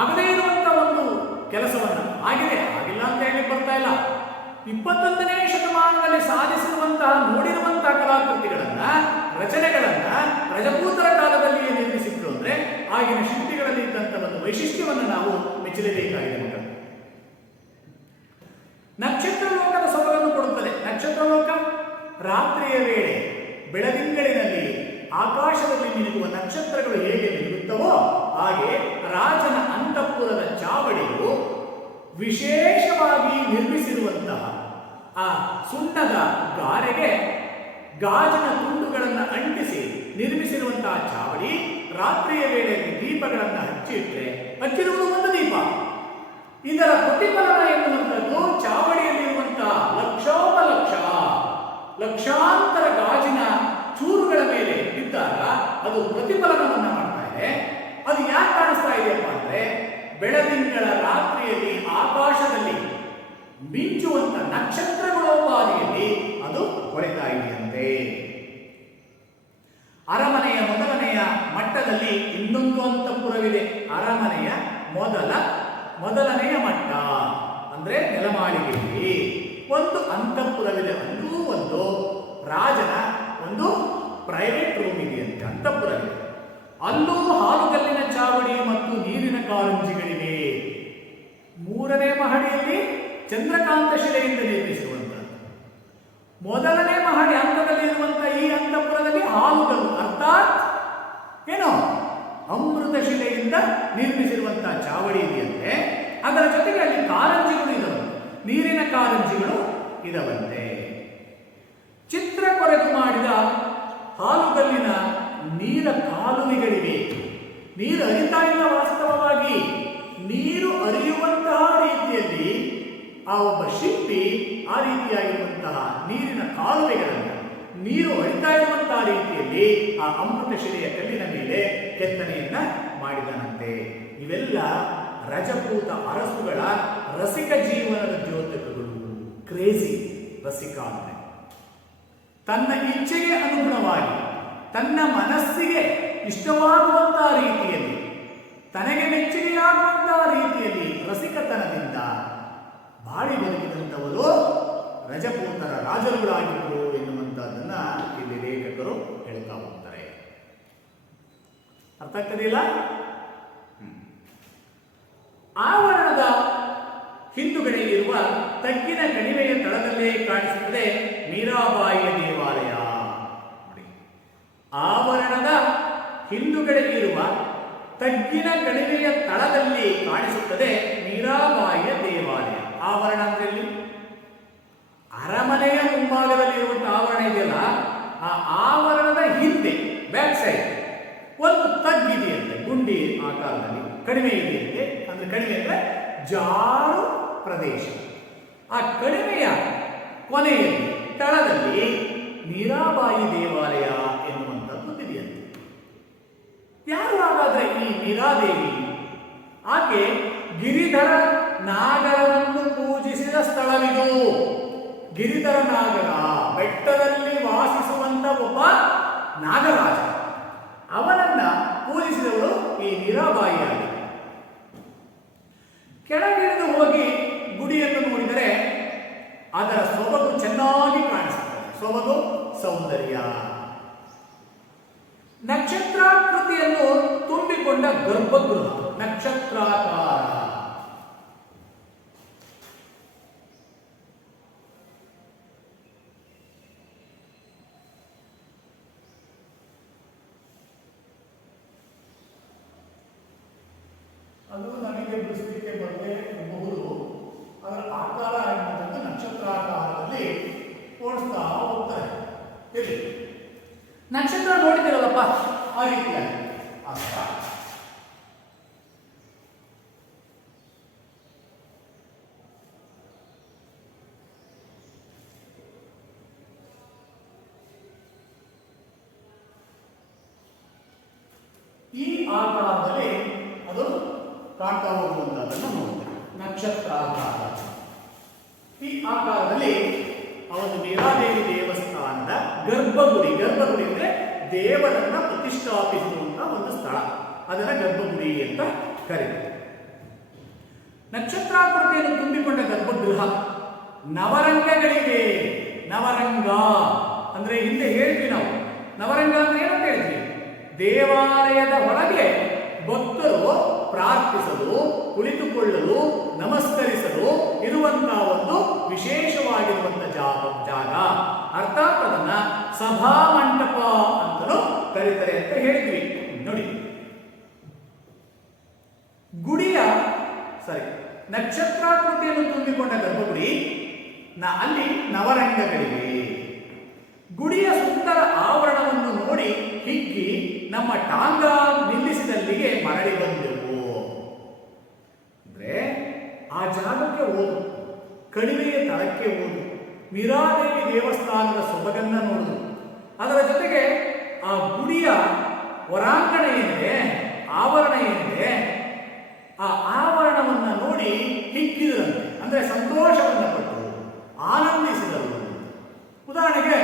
ಆಗದೇ ಇರುವಂತಹ ಒಂದು ಕೆಲಸವನ್ನು ಆಗಿದೆ, ಆಗಿಲ್ಲ ಅಂತ ಹೇಳಿ ಬರ್ತಾ ಇಲ್ಲ. 21ನೇ ಶತಮಾನದಲ್ಲಿ ಸಾಧಿಸಿರುವಂತಹ ನೋಡಿರುವಂತಹ ಕಲಾಕೃತಿಗಳನ್ನ, ರಚನೆಗಳನ್ನ ರಜಪೂತರ ಕಾಲದಲ್ಲಿಯೇ ನಿರ್ಮಿಸಿದ್ರು ಅಂದ್ರೆ ಆಗಿನ ಶಿಲ್ಪಿಗಳಲ್ಲಿ ಇದ್ದಂತಹ ಒಂದು ವೈಶಿಷ್ಟ್ಯವನ್ನು ನಾವು ಮೆಚ್ಚಲೇಬೇಕಾಗಿದೆ ಮಕ್ಕಳು. ನಕ್ಷತ್ರ ಲೋಕದ ಸೊಬಗನ್ನು ಕೊಡುತ್ತದೆ. ನಕ್ಷತ್ರ ಲೋಕ ರಾತ್ರಿಯ ವೇಳೆ ಬೆಳದಿಂಗಳಿನಲ್ಲಿ ಆಕಾಶದಲ್ಲಿ ಮಿನುಗುವ ನಕ್ಷತ್ರಗಳು ಹೇಗೆ ಮಿನುಗುತ್ತವೋ ಹಾಗೆ ರಾಜನ ಅಂತಃಪುರದ ಚಾವಡಿಯು ವಿಶೇಷವಾಗಿ ನಿರ್ಮಿಸಿರುವಂತಹ ಆ ಸುಣ್ಣದ ಗಾರೆಗೆ ಗಾಜಿನ ತುಂಡುಗಳನ್ನು ಅಂಟಿಸಿ ನಿರ್ಮಿಸಿರುವಂತಹ ಚಾವಡಿ ರಾತ್ರಿಯ ವೇಳೆಯಲ್ಲಿ ದೀಪಗಳನ್ನು ಹಚ್ಚಿಟ್ರೆ, ಹಚ್ಚಿರುವುದು ಒಂದು ದೀಪ, ಇದರ ಪ್ರತಿಫಲನ ಎನ್ನುವಂಥದ್ದು ಚಾವಡಿಯಲ್ಲಿರುವಂತಹ ಲಕ್ಷಾಂತರ ಗಾಜಿನ ಚೂರುಗಳ ಮೇಲೆ ಬಿದ್ದಾಗ ಅದು ಪ್ರತಿಫಲನವನ್ನು ಮಾಡ್ತಾ ಇದೆ. ಅದು ಯಾಕೆ ಕಾಣಿಸ್ತಾ ಇದೆಯಪ್ಪ ಅಂದ್ರೆ, ಬೆಳದಿಂಗಳ ರಾತ್ರಿಯಲ್ಲಿ ಆಕಾಶದಲ್ಲಿ ಮಿಂಚುವಂತ ನಕ್ಷತ್ರಗಳೋಪಾದಿಯಲ್ಲಿ ಅದು ಹೊಳೆತಾ ಇದೆಯಂತೆ. ಅರಮನೆಯ ಮೊದಲನೆಯ ಮಟ್ಟದಲ್ಲಿ ಇನ್ನೊಂದು ಅಂತಃಪುರವಿದೆ. ಅರಮನೆಯ ಮೊದಲನೆಯ ಮಟ್ಟ ಅಂದ್ರೆ ನೆಲಮಾಳಿಗೆಯಲ್ಲಿ ಒಂದು ಅಂತಃಪುರವಿದೆ. ಅಲ್ಲೂ ಒಂದು ರಾಜನ ಒಂದು ಪ್ರೈವೇಟ್ ರೂಮ್ ಇದೆಯಂತೆ, ಅಂತಃಪುರವಿದೆ. ಅಲ್ಲೂ ಹಾಲುಗಲ್ಲಿನ ಚಾವಡಿ ಮತ್ತು ನೀರಿನ ಕಾರಂಜಿಗಳಿವೆ. 3ನೇ ಮಹಡಿಯಲ್ಲಿ ಚಂದ್ರಕಾಂತ ಶಿಲೆಯಿಂದ ನಿರ್ಮಿಸಿರುವಂತಹ, ಮೊದಲನೇ ಮಹಡಿ ಹಂತದಲ್ಲಿ ಇರುವಂತಹ ಈ ಅಂತಃಪುರದಲ್ಲಿ ಹಾಲುಗಲ್ಲು ಅರ್ಥಾತ್ ಏನೋ ಅಮೃತ ಶಿಲೆಯಿಂದ ನಿರ್ಮಿಸಿರುವಂತಹ ಚಾವಡಿ ಇದೆಯಂತೆ. ಅದರ ಜೊತೆಗೆ ಅಲ್ಲಿ ಕಾರಂಜಿಗಳು ಇದಾವೆ, ನೀರಿನ ಕಾರಂಜಿಗಳು ಇದಾವಂತೆ. ಚಿತ್ರ ಕೊರೆದು ಮಾಡಿದ ಹಾಲುಗಲ್ಲಿನ ನೀರ ಕಾಲುವೆಗಳಿವೆ. ನೀರು ಹರಿತಾ ಇಲ್ಲ, ವಾಸ್ತವವಾಗಿ ನೀರು ಹರಿಯುವಂತಹ ರೀತಿಯಲ್ಲಿ ಆ ಒಬ್ಬ ಶಿಲ್ಪಿ ಆ ರೀತಿಯಾಗಿರುವಂತಹ ನೀರಿನ ಕಾಲುವೆಗಳನ್ನು, ನೀರು ಹರಿತಾ ಇರುವಂತಹ ರೀತಿಯಲ್ಲಿ ಆ ಅಮೃತ ಶಿಲೆಯ ಕಲ್ಲಿನ ಮೇಲೆ ಕೆತ್ತನೆಯನ್ನ ಮಾಡಿದನಂತೆ. ಇವೆಲ್ಲ ರಜಪೂತ ಅರಸುಗಳ ರಸಿಕ ಜೀವನದ ದ್ಯೋತಕಗಳು. ಕ್ರೇಜಿ ರಸಿಕ ಅಂದ್ರೆ ತನ್ನ ಇಚ್ಛೆಗೆ ಅನುಗುಣವಾಗಿ, ತನ್ನ ಮನಸ್ಸಿಗೆ ಇಷ್ಟವಾಗುವಂತಹ ರೀತಿಯಲ್ಲಿ, ತನಗೆ ಮೆಚ್ಚುಗೆಯಾಗುವಂತಹ ರೀತಿಯಲ್ಲಿ ರಸಿಕತನದಿಂದ ಬಾಳಿ ಬದುಕಿದಂಥವರು ರಜಪೂತರ ರಾಜರುಗಳಾಗಿದ್ದರು ಎನ್ನುವಂತಹದ್ದನ್ನ ಇಲ್ಲಿ ಲೇಖಕರು ಹೇಳ್ತಾ ಹೋಗ್ತಾರೆ. ಅರ್ಥ ಆಗ್ತದಿಲ್ಲ? ಆವರಣದ ಹಿಂದುಗಡೆ ಇರುವ ತಗ್ಗಿನ ಕಣಿವೆಯ ತಳದಲ್ಲೇ ಕಾಣಿಸುತ್ತದೆ ಮೀರಾಬಾಯಿಯ ದೇವಾಲಯ. ನೋಡಿ, ಆವರಣದ ಹಿಂದುಗಡೆ ಇರುವ ತಗ್ಗಿನ ಕಣಿವೆಯ ತಳದಲ್ಲಿ ಕಾಣಿಸುತ್ತದೆ ಮೀರಾಬಾಯಿಯ ದೇವಾಲಯ. ಆವರಣ ಅಂದ್ರೆ ಅರಮನೆಯ ಮುಂಭಾಗದಲ್ಲಿರುವಂತಹ ಆವರಣ ಇದೆಯಲ್ಲ, ಆ ಆವರಣದ ಹಿಂದೆ ಬ್ಯಾಕ್ ಸೈಡ್ ಒಂದು ತಗ್ಗಿದೆಯಂತೆ, ಗುಂಡಿ ಆಕಾರದಲ್ಲಿ ಕಡಿಮೆ ಇದೆಯಂತೆ. ಅಂದ್ರೆ ಕಡಿಮೆ ಅಂದ್ರೆ ಜಾರು ಪ್ರದೇಶ. ಆ ಕಡಿಮೆಯ ಕೊನೆಯಲ್ಲಿ ತಳದಲ್ಲಿ ಮೀರಾಬಾಯಿ ದೇವಾಲಯ ಎನ್ನುವಂಥದ್ದು ಇದೆಯಂತೆ. ಯಾರು ಹಾಗಾದ್ರೆ ಈ ಮೀರಾದೇವಿ? ಆಕೆ ಗಿರಿಧರ ನಾಗರವನ್ನು ಪೂಜಿಸಿದ ಸ್ಥಳವಿದು. ಗಿರಿಧರ ನಾಗರ ಬೆಟ್ಟದಲ್ಲಿ ವಾಸಿಸುವಂತ ಒಬ್ಬ ನಾಗರಾಜ, ಅವನನ್ನ ಪೂಜಿಸಿದವರು ಈ ಮೀರಾಬಾಯಿಯಾಗಿ. ಕೆಳಗಿಳಿದು ಹೋಗಿ ಗುಡಿಯನ್ನು ನೋಡಿದರೆ ಅದರ ಸೊಬಗು ಚೆನ್ನಾಗಿ ಕಾಣಿಸುತ್ತದೆ. ಸೊಬಗು ಸೌಂದರ್ಯ. ನಕ್ಷತ್ರಾಕೃತಿಯನ್ನು ತುಂಬಿಕೊಂಡ ಗರ್ಭಗೃಹ ನಕ್ಷತ್ರಾಕಾರ. ಅದು ನನಗೆ ಬಿಡಿಸಲಿಕ್ಕೆ ಬರದೇ ಇರಬಹುದು. ಅದರ ಆಕಾರ ಎನ್ನುವಂಥದ್ದು ನಕ್ಷತ್ರಾಕಾರದಲ್ಲಿ ಓಡಿಸ್ತಾ ಹೋಗ್ತಾರೆ. ಹೇಳಿ, ನಕ್ಷತ್ರ ನೋಡಿದಿರಲ್ಲಪ್ಪ ಆ ರೀತಿಯಾಗಿ ಈ ಆಕಾರದಲ್ಲಿ ಅದು ಕಾಣ್ತಾ ಹೋಗುವಂತಹದನ್ನು ನೋಡ್ತೇವೆ. ನಕ್ಷತ್ರಾಕಾರ. ಈ ಆಕಾರದಲ್ಲಿ ಅವನು ನೀರಾದೇವಿ ದೇವಸ್ಥಾನದ ಗರ್ಭಗುಡಿ. ಗರ್ಭಗುಡಿ ಅಂದ್ರೆ ದೇವರನ್ನ ಪ್ರತಿಷ್ಠಾಪಿಸುವಂತ ಒಂದು ಸ್ಥಳ. ಅದನ್ನ ಗರ್ಭಗುಡಿ ಅಂತ ಕರೀತಾರೆ. ನಕ್ಷತ್ರಾಕೃತಿಯನ್ನು ತುಂಬಿಕೊಂಡ ಗರ್ಭಗೃಹ. ನವರಂಗಗಳಿವೆ. ನವರಂಗ ಅಂದ್ರೆ ಹಿಂದೆ ಹೇಳ್ತೀವಿ ನಾವು. ನವರಂಗ ಅಂದ್ರೆ ಏನಂತ ಹೇಳ್ತೀವಿ? ದೇವಾಲಯದ ಹೊರಗೆ ಭಕ್ತರು ಪ್ರಾರ್ಥಿಸಲು, ಕುಳಿತುಕೊಳ್ಳಲು, ನಮಸ್ಕರಿಸಲು ಇರುವಂತಹ ಒಂದು ವಿಶೇಷವಾಗಿರುವಂತಹ ಜಾಗ. ಅರ್ಥಾತ್ ಅದನ್ನ ಸಭಾ ಮಂಟಪ ಅಂತಲೂ ಕರೀತಾರೆ ಅಂತ ಹೇಳಿದ್ವಿ. ನೋಡಿ, ಗುಡಿಯ ನಕ್ಷತ್ರಾಕೃತಿಯನ್ನು ತುಂಬಿಕೊಂಡ ಗರ್ಭಗುಡಿ. ಅಲ್ಲಿ ನವರಂಗಗಳಿವೆ. ಗುಡಿಯ ಸುಂದರ ಆವರಣವನ್ನು ನೋಡಿ ಹಿಗ್ಗಿ ನಮ್ಮ ಟಾಂಗ ನಿಲ್ಲಿಸಿದಲ್ಲಿಗೆ ಮರಳಿ ಬಂದೆವು. ಅಂದ್ರೆ ಆ ಜಾಗಕ್ಕೆ ಹೋದು, ಕಣಿವೆಯ ತಳಕ್ಕೆ ಹೋದು, ಮೀರಾದೇವಿ ದೇವಸ್ಥಾನದ ಸೊಬಗನ್ನ ನೋಡುದು. ಅದರ ಜೊತೆಗೆ ಆ ಗುಡಿಯ ಹೊರಾಂಗಣ ಏನಿದೆ, ಆವರಣ ಏನಿದೆ, ಆ ಆವರಣವನ್ನ ನೋಡಿ ಹಿಗ್ಗಿದರಂತೆ. ಅಂದ್ರೆ ಸಂತೋಷವನ್ನ ಪಟ್ಟರು, ಆನಂದಿಸಿದರು. ಉದಾಹರಣೆಗೆ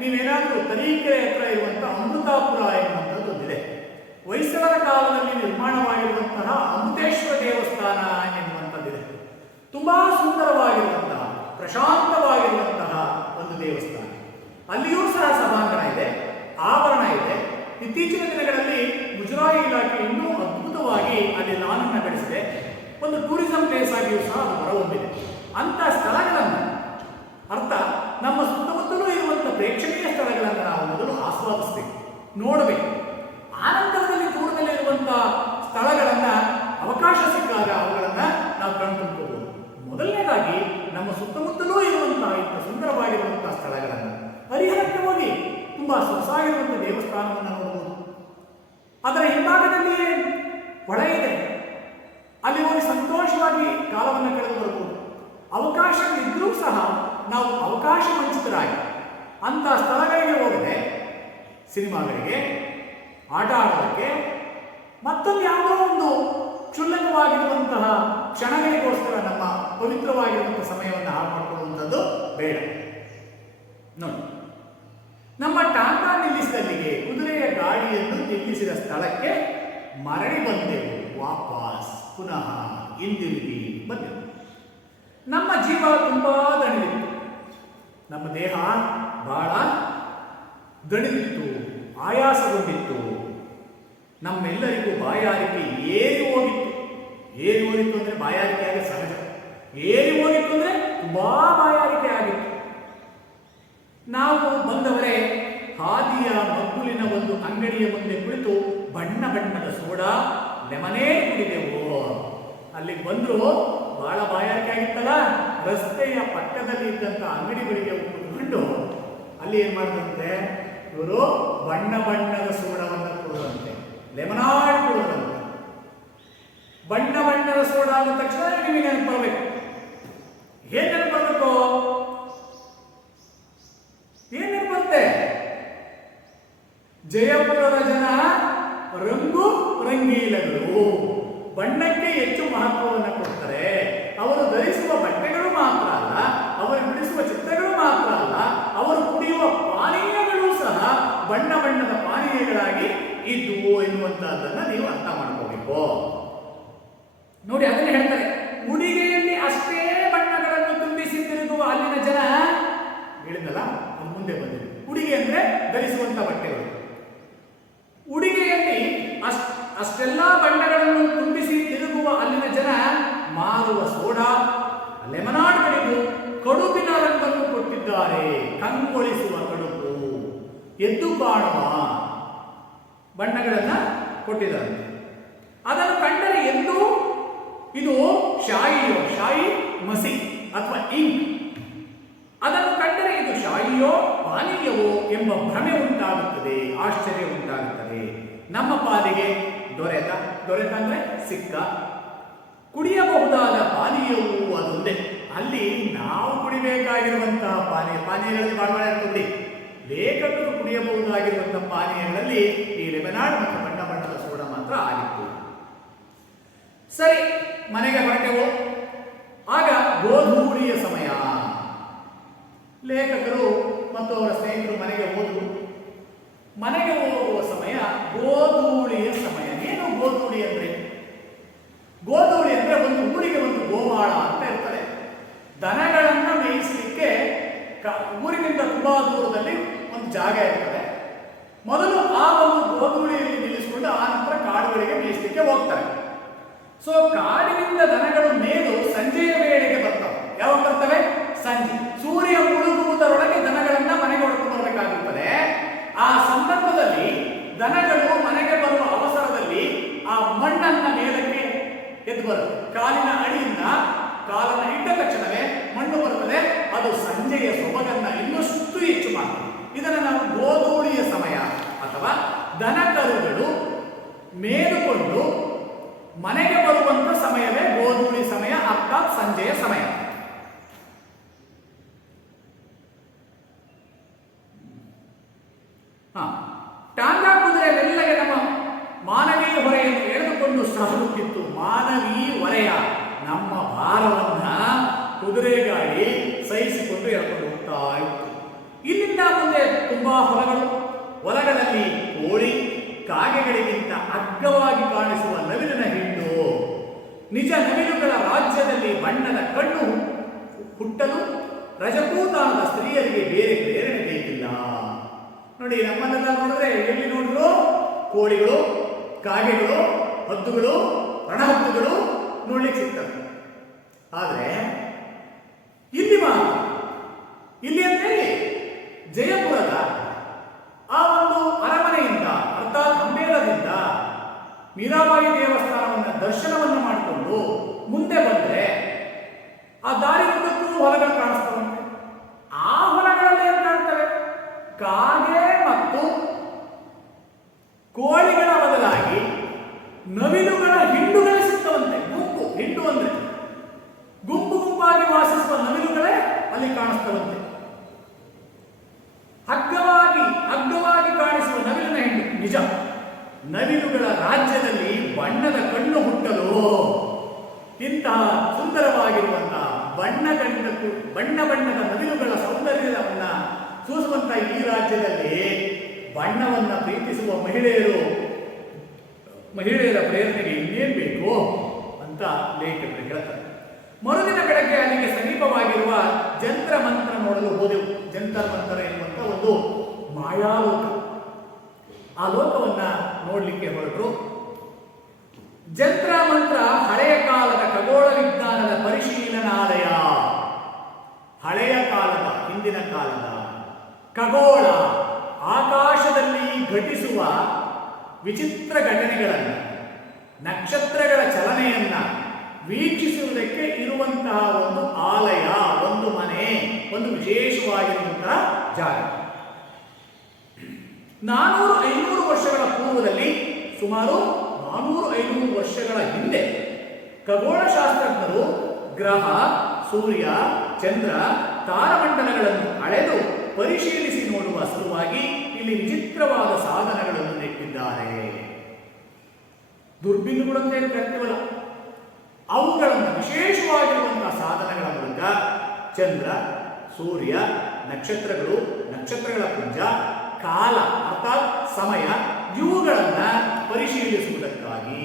ನೀವೇನಾದರೂ ತರೀಕೆರೆ ಹತ್ರ ಇರುವಂತಹ ಅಮೃತಾಪುರ ಎನ್ನುವಂಥದ್ದು ಒಂದಿದೆ. ಹೊಯ್ಸಳರ ಕಾಲದಲ್ಲಿ ನಿರ್ಮಾಣವಾಗಿರುವಂತಹ ಅಮೃತೇಶ್ವರ ದೇವಸ್ಥಾನ ಎನ್ನುವಂಥದ್ದಿದೆ. ತುಂಬಾ ಸುಂದರವಾಗಿರುವಂತಹ, ಪ್ರಶಾಂತವಾಗಿರುವಂತಹ ಒಂದು ದೇವಸ್ಥಾನ. ಅಲ್ಲಿಯೂ ಸಹ ಸಭಾಂಗಣ ಇದೆ, ಆವರಣ ಇದೆ. ಇತ್ತೀಚಿನ ದಿನಗಳಲ್ಲಿ ಮುಜರಾಯಿ ಇಲಾಖೆ ಇನ್ನೂ ಅದ್ಭುತವಾಗಿ ಅಲ್ಲಿ ಲಾನನ್ನು ಬೆಳೆಸಿದೆ. ಒಂದು ಟೂರಿಸಂ ಪ್ಲೇಸ್ ಆಗಿಯೂ ಸಹ ಅದು ಹೊರಹೊಮ್ಮಿದೆ. ಅಂತ ಸ್ಥಳಗಳನ್ನು ಅರ್ಥ ನಮ್ಮ ಸುತ್ತಮುತ್ತಲೂ ಇರುವಂತಹ ಪ್ರೇಕ್ಷಣೀಯ ಸ್ಥಳಗಳನ್ನು ನಾವು ಮೊದಲು ಆಸ್ವಾದಿಸಬೇಕು, ನೋಡಬೇಕು. ಆನಂತರದಲ್ಲಿ ದೂರದಲ್ಲಿರುವಂತಹ ಸ್ಥಳಗಳನ್ನ ಅವಕಾಶ ಸಿಕ್ಕಾಗ ಅವುಗಳನ್ನ ನಾವು ಕಂಡುಕೊಳ್ಳಬಹುದು. ಮೊದಲನೇದಾಗಿ ನಮ್ಮ ಸುತ್ತಮುತ್ತಲೂ ಇರುವಂತಹ ಇಂಥ ಸುಂದರವಾಗಿರುವಂತಹ ಸ್ಥಳಗಳನ್ನು, ಹರಿಹರಕ್ಕೆ ಹೋಗಿ ತುಂಬಾ ಸೊಗಸಾಗಿರುವಂತಹ ದೇವಸ್ಥಾನವನ್ನು ನೋಡಬಹುದು. ಅದರ ಹಿಂಭಾಗದಲ್ಲಿಯೇ ಹೊಳೆ ಇದೆ, ಅಲ್ಲಿ ಹೋಗಿ ಸಂತೋಷವಾಗಿ ಕಾಲವನ್ನು ಕಳೆದು ಬರಬಹುದು. ಅವಕಾಶಗಳಿದ್ರೂ ಸಹ ನಾವು ಅವಕಾಶ ವಂಚಿತರಾಗಿ ಅಂತ ಸ್ಥಳಗಳಿಗೆ ಹೋಗದೆ ಸಿನಿಮಾಗಳಿಗೆ, ಆಟ ಆಡೋದಕ್ಕೆ, ಮತ್ತೊಂದು ಯಾವುದೋ ಒಂದು ಕ್ಷುಲ್ಲಕವಾಗಿರುವಂತಹ ಕ್ಷಣಗಳಿಗೋಸ್ಕರ ನಮ್ಮ ಪವಿತ್ರವಾಗಿರುವಂತಹ ಸಮಯವನ್ನು ಹಾಳು ಮಾಡಿಕೊಳ್ಳುವಂಥದ್ದು ಬೇಡ. ನೋಡಿ, ನಮ್ಮ ಟಾಟಾ ನಿಲ್ಲಿಸಿದಲ್ಲಿಗೆ ಕುದುರೆಯ ಗಾಡಿಯನ್ನು ನಿಲ್ಲಿಸಿದ ಸ್ಥಳಕ್ಕೆ ಮರಳಿ ಬಂದೆವು. ವಾಪಸ್ ಪುನಃ ಹಿಂದಿರುಗಿ ಬಂದೆವು. ನಮ್ಮ ಜೀವ ತುಂಬಾ ದಣಿದಿತ್ತು, ನಮ್ಮ ದೇಹ ಬಹಳ ದಣಿದಿತ್ತು, ಆಯಾಸಗೊಂಡಿತ್ತು. ನಮ್ಮೆಲ್ಲರಿಗೂ ಬಾಯಾರಿಕೆ ಏರಿ ಹೋಗಿತ್ತು. ಏರಿ ಹೋಗಿತ್ತು ಅಂದ್ರೆ ಬಾಯಾರಿಕೆ ಆಗ ಸಹಜ. ಏರಿ ಹೋಗಿತ್ತು ಅಂದ್ರೆ ತುಂಬಾ ಬಾಯಾರಿಕೆ ಆಗಿತ್ತು. ನಾವು ಬಂದವರೇ ಹಾದಿಯ ಮಗ್ಗುಲಿನ ಒಂದು ಅಂಗಡಿಯ ಮುಂದೆ ಕುಳಿತು ಬಣ್ಣ ಬಣ್ಣದ ಸೋಡಾ, ಲೆಮನೇಡ್ ಕುಡಿದೆವು. ಅಲ್ಲಿಗೆ ಬಂದ್ರು ಬಹಳ ಬಾಯಾರಿಕೆ ಆಗಿತ್ತಲ್ಲ, ರಸ್ತೆಯ ಪಕ್ಕದಲ್ಲಿ ಇದ್ದಂತ ಅಂಗಡಿಗಳಿಗೆ ಕುತ್ಕೊಂಡು ಅಲ್ಲಿ ಏನ್ ಮಾಡಿದಂತೆ, ಇವರು ಬಣ್ಣ ಬಣ್ಣದ ಸೋಡಾವನ್ನು ಕೊಡುವಂತೆ, ಲೆಮನಾಡ್ ಕೊಡುವಂತೆ. ಬಣ್ಣ ಬಣ್ಣದ ಸೋಡಾ ಅಂದ ತಕ್ಷಣ ನಿಮಗೆ ನೆನಪು ಬರಬೇಕು. ಏನ್ ನೆನಪು ಬರಬೇಕು? ಏನ್ ನೆನಪು ಬರುತ್ತೆ? ಜಯಪುರದ ಜನ ರಂಗು ರಂಗೀಲಗಳು, ಬಣ್ಣಕ್ಕೆ ಹೆಚ್ಚು ಮಹತ್ವವನ್ನು ಕೊಡ್ತಾರೆ. ಅವರು ಧರಿಸುವ ಬಟ್ಟೆಗಳು ಮಾತ್ರ ಅಲ್ಲ, ಅವರು ಬಿಡಿಸುವ ಚಿತ್ರಗಳು ಮಾತ್ರ ಅಲ್ಲ, ಅವರು ಕುಡಿಯುವ ಪಾನೀಯಗಳು ಸಹ ಬಣ್ಣ ಬಣ್ಣದ ಪಾನೀಯಗಳಾಗಿ ಇದ್ವು ಎನ್ನುವಂತಹದ್ದನ್ನ ನೀವು ಅರ್ಥ ಮಾಡ್ಕೋಬೇಕು. ನೋಡಿ, ಅದನ್ನೇ ಹೇಳ್ತಾರೆ, ಉಡಿಗೆಯಲ್ಲಿ ಅಷ್ಟೇ ಬಣ್ಣಗಳನ್ನು ತುಂಬಿಸಿ ತಿರುಗುವ ಅಲ್ಲಿನ ಜನ ಹೇಳಿದ್ನಲ್ಲ, ಅದು ಮುಂದೆ ಬಂದಿದೆ. ಉಡಿಗೆ ಅಂದ್ರೆ ಧರಿಸುವಂತ ಬಟ್ಟೆಗಳು. ಉಡಿಗೆಯಲ್ಲಿ ಅಷ್ಟೆಲ್ಲ ಬಣ್ಣಗಳನ್ನು ತುಂಬಿಸಿ ತಿರುಗುವ ಅಲ್ಲಿನ ಜನ ಮಾರುವ ಸೋಡಾ, ಲೆಮನಾಡ್ಗಳಿಗೂ ಕಡುಬಿನ ರಂಗನ್ನು ಕೊಟ್ಟಿದ್ದಾರೆ. ಕಂಗೊಳಿಸುವ ಕಡುಬು, ಎದ್ದು ಕಾಣುವ ಬಣ್ಣಗಳನ್ನ ಕೊಟ್ಟಿದ್ದಾರೆ. ಅದನ್ನು ಕಂಡರೆ ಎಂದು ಇದು ಶಾಯಿ ಮಸಿ ಅಥವಾ ಇಂಕ್, ಅದನ್ನು ಕಂಡರೆ ಇದು ಶಾಯಿಯೋ ಪಾನೀಯವೋ ಎಂಬ ಭ್ರಮೆ ಉಂಟಾಗುತ್ತದೆ, ಆಶ್ಚರ್ಯ ಉಂಟಾಗುತ್ತದೆ. ನಮ್ಮ ಪಾಲಿಗೆ ದೊರೆತ ಅಂದ್ರೆ ಸಿಕ್ಕ, ಕುಡಿಯಬಹುದಾದ ಪಾನೀಯವು ಅದೊಂದೇ. ಅಲ್ಲಿ ನಾವು ಕುಡಿಬೇಕಾಗಿರುವಂತಹ ಪಾನೀಯಗಳಲ್ಲಿ ಬಹಳ ಇರ್ತದೆ. ಲೇಖಕರು ಕುಡಿಯಬಹುದಾಗಿರುವಂತಹ ಪಾನೀಯಗಳಲ್ಲಿ ಈ ಲೆಮನಾಡ್ ಮತ್ತು ಬಣ್ಣ ಬಣ್ಣದ ಸೋಡಾ ಮಾತ್ರ ಆಗಿತ್ತು. ಸರಿ, ಮನೆಗೆ ಹೊರಟೆವು. ಆಗ ಗೋಧೂಳಿಯ ಸಮಯ. ಲೇಖಕರು ಮತ್ತು ಅವರ ಸ್ನೇಹಿತರು ಮನೆಗೆ ಹೋದರು. ಮನೆಗೆ ಹೋಗುವ ಸಮಯ ಗೋಧೂಳಿಯ ಸಮಯ. ಏನು ಗೋಧೂಳಿ ಅಂದ್ರೆ? ಗೋಧೂಳಿ ಅಂದ್ರೆ ಒಂದು ಊರಿಗೆ ಒಂದು ಗೋಮಾಳ ಅಂತ ಇರ್ತದೆ. ದನಗಳನ್ನ ಮೇಯಿಸಲಿಕ್ಕೆ ಊರಿನಿಂದ ತುಂಬಾ ದೂರದಲ್ಲಿ ಒಂದು ಜಾಗ ಇರ್ತದೆ. ಮೊದಲು ಆ ಒಂದು ಗೋಧೂಳಿಯಲ್ಲಿ ನಿಲ್ಲಿಸಿಕೊಂಡು ಆ ನಂತರ ಕಾಡುಗಳಿಗೆ ಮೇಯಿಸಲಿಕ್ಕೆ ಹೋಗ್ತಾರೆ. ಸೊ ಕಾಡಿನಿಂದ ದನಗಳು ಮೇದು ಸಂಜೆಯ ವೇಳೆಗೆ ಬರ್ತವೆ. ಯಾವಾಗ ಬರ್ತವೆ? ಸಂಜೆ. ಸೂರ್ಯ ಮುಳುಗುವುದರೊಳಗೆ ದನಗಳನ್ನ ಮನೆಗೆ ಹೊರಟು ಬರಬೇಕಾಗುತ್ತದೆ. ಆ ಸಂದರ್ಭದಲ್ಲಿ ದನಗಳು ಮನೆಗೆ ಬರುವ ಅವಸರದಲ್ಲಿ ಆ ಮಣ್ಣನ್ನ ಮೇಲಕ್ಕೆ ಎದ್ದು ಬರುತ್ತೆ. ಕಾಲಿನ ಅಡಿಯಿಂದ ಕಾಲನ್ನು ಇಟ್ಟ ತಕ್ಷಣವೇ ಮಣ್ಣು ಬರುತ್ತದೆ. ಅದು ಸಂಜೆಯ ಸೊಬಗನ್ನ ಇನ್ನಷ್ಟು ಹೆಚ್ಚು ಮಾಡ್ತದೆ. ಇದನ್ನು ನಾವು ಗೋಧೂಳಿಯ ಸಮಯ ಅಥವಾ ದನಕರುಗಳು ಮೇದುಕೊಂಡು ಮನೆಗೆ ಬರುವಂತ ಸಮಯವೇ ಗೋಧೂಳಿ ಸಮಯ, ಅರ್ಥಾತ್ ಸಂಜೆಯ ಸಮಯ. ಟಾಂಗಾ ಕುದುರೆ ಮೆಲ್ಲಗೆ ನಮ್ಮ ಮಾನವೀಯ ಹೊರೆಯನ್ನು ಎಳೆದುಕೊಂಡು ಸಾಗುತ್ತಿತ್ತು. ಮಾನವೀಯ ಹೊರೆಯ ನಮ್ಮ ಭಾರವನ್ನ ಕುದುರೆ ಗಾಡಿ ಸಹಿಸಿಕೊಂಡು ಎಳ್ಕೊಂಡು ಹೋಗ್ತಾ ಇತ್ತು. ಇಲ್ಲಿಂದ ಮುಂದೆ ತುಂಬಾ ಹೊಲಗಳಲ್ಲಿ ಕೋಳಿ, ಕಾಗೆಗಳಿಗಿಂತ ಅಗ್ಗವಾಗಿ ಕಾಣಿಸುವ ನವಿಲಿನ ಹಿಂಡು. ನಿಜ ನವಿಲುಗಳ ರಾಜ್ಯದಲ್ಲಿ ಬಣ್ಣದ ಕಣ್ಣು ಹುಟ್ಟಲು ರಜಪೂತಾನದ ಸ್ತ್ರೀಯರಿಗೆ ಬೇರೆ ಪ್ರೇರಣೆ ಬೇಕಿಲ್ಲ. ನೋಡಿ, ನಮ್ಮನ್ನೆಲ್ಲ ನೋಡಿದ್ರೆ ಎಲ್ಲಿ ನೋಡಿದ್ರು ಕೋಳಿಗಳು, ಕಾಗೆಗಳು, ಹದ್ದುಗಳು, ರಣಹದ್ದುಗಳು ನೋಡ್ಲಿಕ್ಕೆ ಸಿಗ್ತವೆ. ಆದರೆ ಇಲ್ಲಿ ಮಾತ್ರ, ಇಲ್ಲಿ ಅಂದ್ರೆ ಜಯಪುರದ ಆ ಒಂದು ಅರಮನೆಯಿಂದ ಅರ್ಥಾತ್ ಅಂಬೇಲದಿಂದ ಮೀರಾಬಾಯಿ ದೇವಸ್ಥಾನವನ್ನ ದರ್ಶನವನ್ನು ಮಾಡಿಕೊಂಡು ಮುಂದೆ ಬಂದ್ರೆ ಆ ದಾರಿ ಉದ್ದಕ್ಕೂ ಹೊಲಗಳು ಕಾಣಿಸ್ತವಂತೆ. ಆ ಹೊಲಗಳಲ್ಲಿ ಏನ್ ಕಾಣ್ತವೆ? ಕಾಗೆ ಮತ್ತು ಕೋಳಿಗಳ ಬದಲಾಗಿ ನವಿಲುಗಳ ಹಿಂಡುಗಳೇ ಸಿಗ್ತವಂತೆ. ಹಿಂಡು ಅಂದ್ರೆ ಗುಂಪಾಗಿ ವಾಸಿಸುವ ನವಿಲುಗಳೇ ಅಲ್ಲಿ ಕಾಣಿಸ್ತವಂತೆ. ಅಗ್ಗವಾಗಿ ಕಾಣಿಸುವ ನವಿಲಿನ ಹಿಂಡು. ನಿಜ, ನವಿಲುಗಳ ರಾಜ್ಯದಲ್ಲಿ ಬಣ್ಣದ ಕಣ್ಣು ಹುಟ್ಟಲು ಇಂತಹ ಸುಂದರವಾಗಿರುವಂತಹ ಬಣ್ಣದ ನವಿಲುಗಳ ಸೌಂದರ್ಯವನ್ನ ಸೂಸುವಂತಹ ಈ ರಾಜ್ಯದಲ್ಲಿ ಬಣ್ಣವನ್ನ ಪ್ರೀತಿಸುವ ಮಹಿಳೆಯರ ಪ್ರೇರಣೆಗೆ ಇನ್ನೇನ್ ಬೇಕು ಅಂತ ಲೇಖಕರು ಹೇಳ್ತಾರೆ. ಮರುದಿನ ಬೆಳಗ್ಗೆ ಅಲ್ಲಿಗೆ ಸಮೀಪವಾಗಿರುವ ಜಂತ್ರ ಮಂತ್ರ ನೋಡಲು ಹೋದೆವು. ಜಂತರ್ ಮಂತ್ರ ಎನ್ನುವಂತ ಒಂದು ಮಾಯಾಲೋಕ. ಆ ಲೋಕವನ್ನ ನೋಡ್ಲಿಕ್ಕೆ ಹೊರಟರು. ಜಂತ್ರ ಮಂತ್ರ ಹಳೆಯ ಕಾಲದ ಖಗೋಳ ವಿಜ್ಞಾನದ ಪರಿಶೀಲನಾಲಯ. ಹಳೆಯ ಕಾಲದ, ಹಿಂದಿನ ಕಾಲದ ಖಗೋಳ, ಆಕಾಶದಲ್ಲಿ ಘಟಿಸುವ ವಿಚಿತ್ರ ಘಟನೆಗಳನ್ನು, ನಕ್ಷತ್ರಗಳ ಚಲನೆಯನ್ನ ವೀಕ್ಷಿಸುವುದಕ್ಕೆ ಇರುವಂತಹ ಒಂದು ಆಲಯ, ಒಂದು ಮನೆ, ಒಂದು ವಿಶೇಷವಾಗಿರುವಂತಹ ಜಾಗ. 400-500 ವರ್ಷಗಳ ಪೂರ್ವದಲ್ಲಿ, ಸುಮಾರು 400-500 ವರ್ಷಗಳ ಹಿಂದೆ ಖಗೋಳಶಾಸ್ತ್ರಜ್ಞರು ಗ್ರಹ, ಸೂರ್ಯ, ಚಂದ್ರ, ತಾರಮಂಡಲಗಳನ್ನು ಅಳೆದು ಪರಿಶೀಲಿಸಿ ನೋಡುವ ಸಲುವಾಗಿ ಇಲ್ಲಿ ವಿಚಿತ್ರವಾದ ಸಾಧನಗಳನ್ನು ನೆಟ್ಟಿದ್ದಾರೆ. ದುರ್ಬಿನ್ನುಗಳಂತೆ ಕರಿತೀವಲ್ಲ, ಅವುಗಳನ್ನು ವಿಶೇಷವಾಗಿರುವಂತಹ ಸಾಧನಗಳ ಮೂಲಕ ಚಂದ್ರ, ಸೂರ್ಯ, ನಕ್ಷತ್ರಗಳು, ನಕ್ಷತ್ರಗಳ ಪುಂಜ, ಕಾಲ ಅರ್ಥಾತ್ ಸಮಯ, ಇವುಗಳನ್ನ ಪರಿಶೀಲಿಸುವುದಕ್ಕಾಗಿ,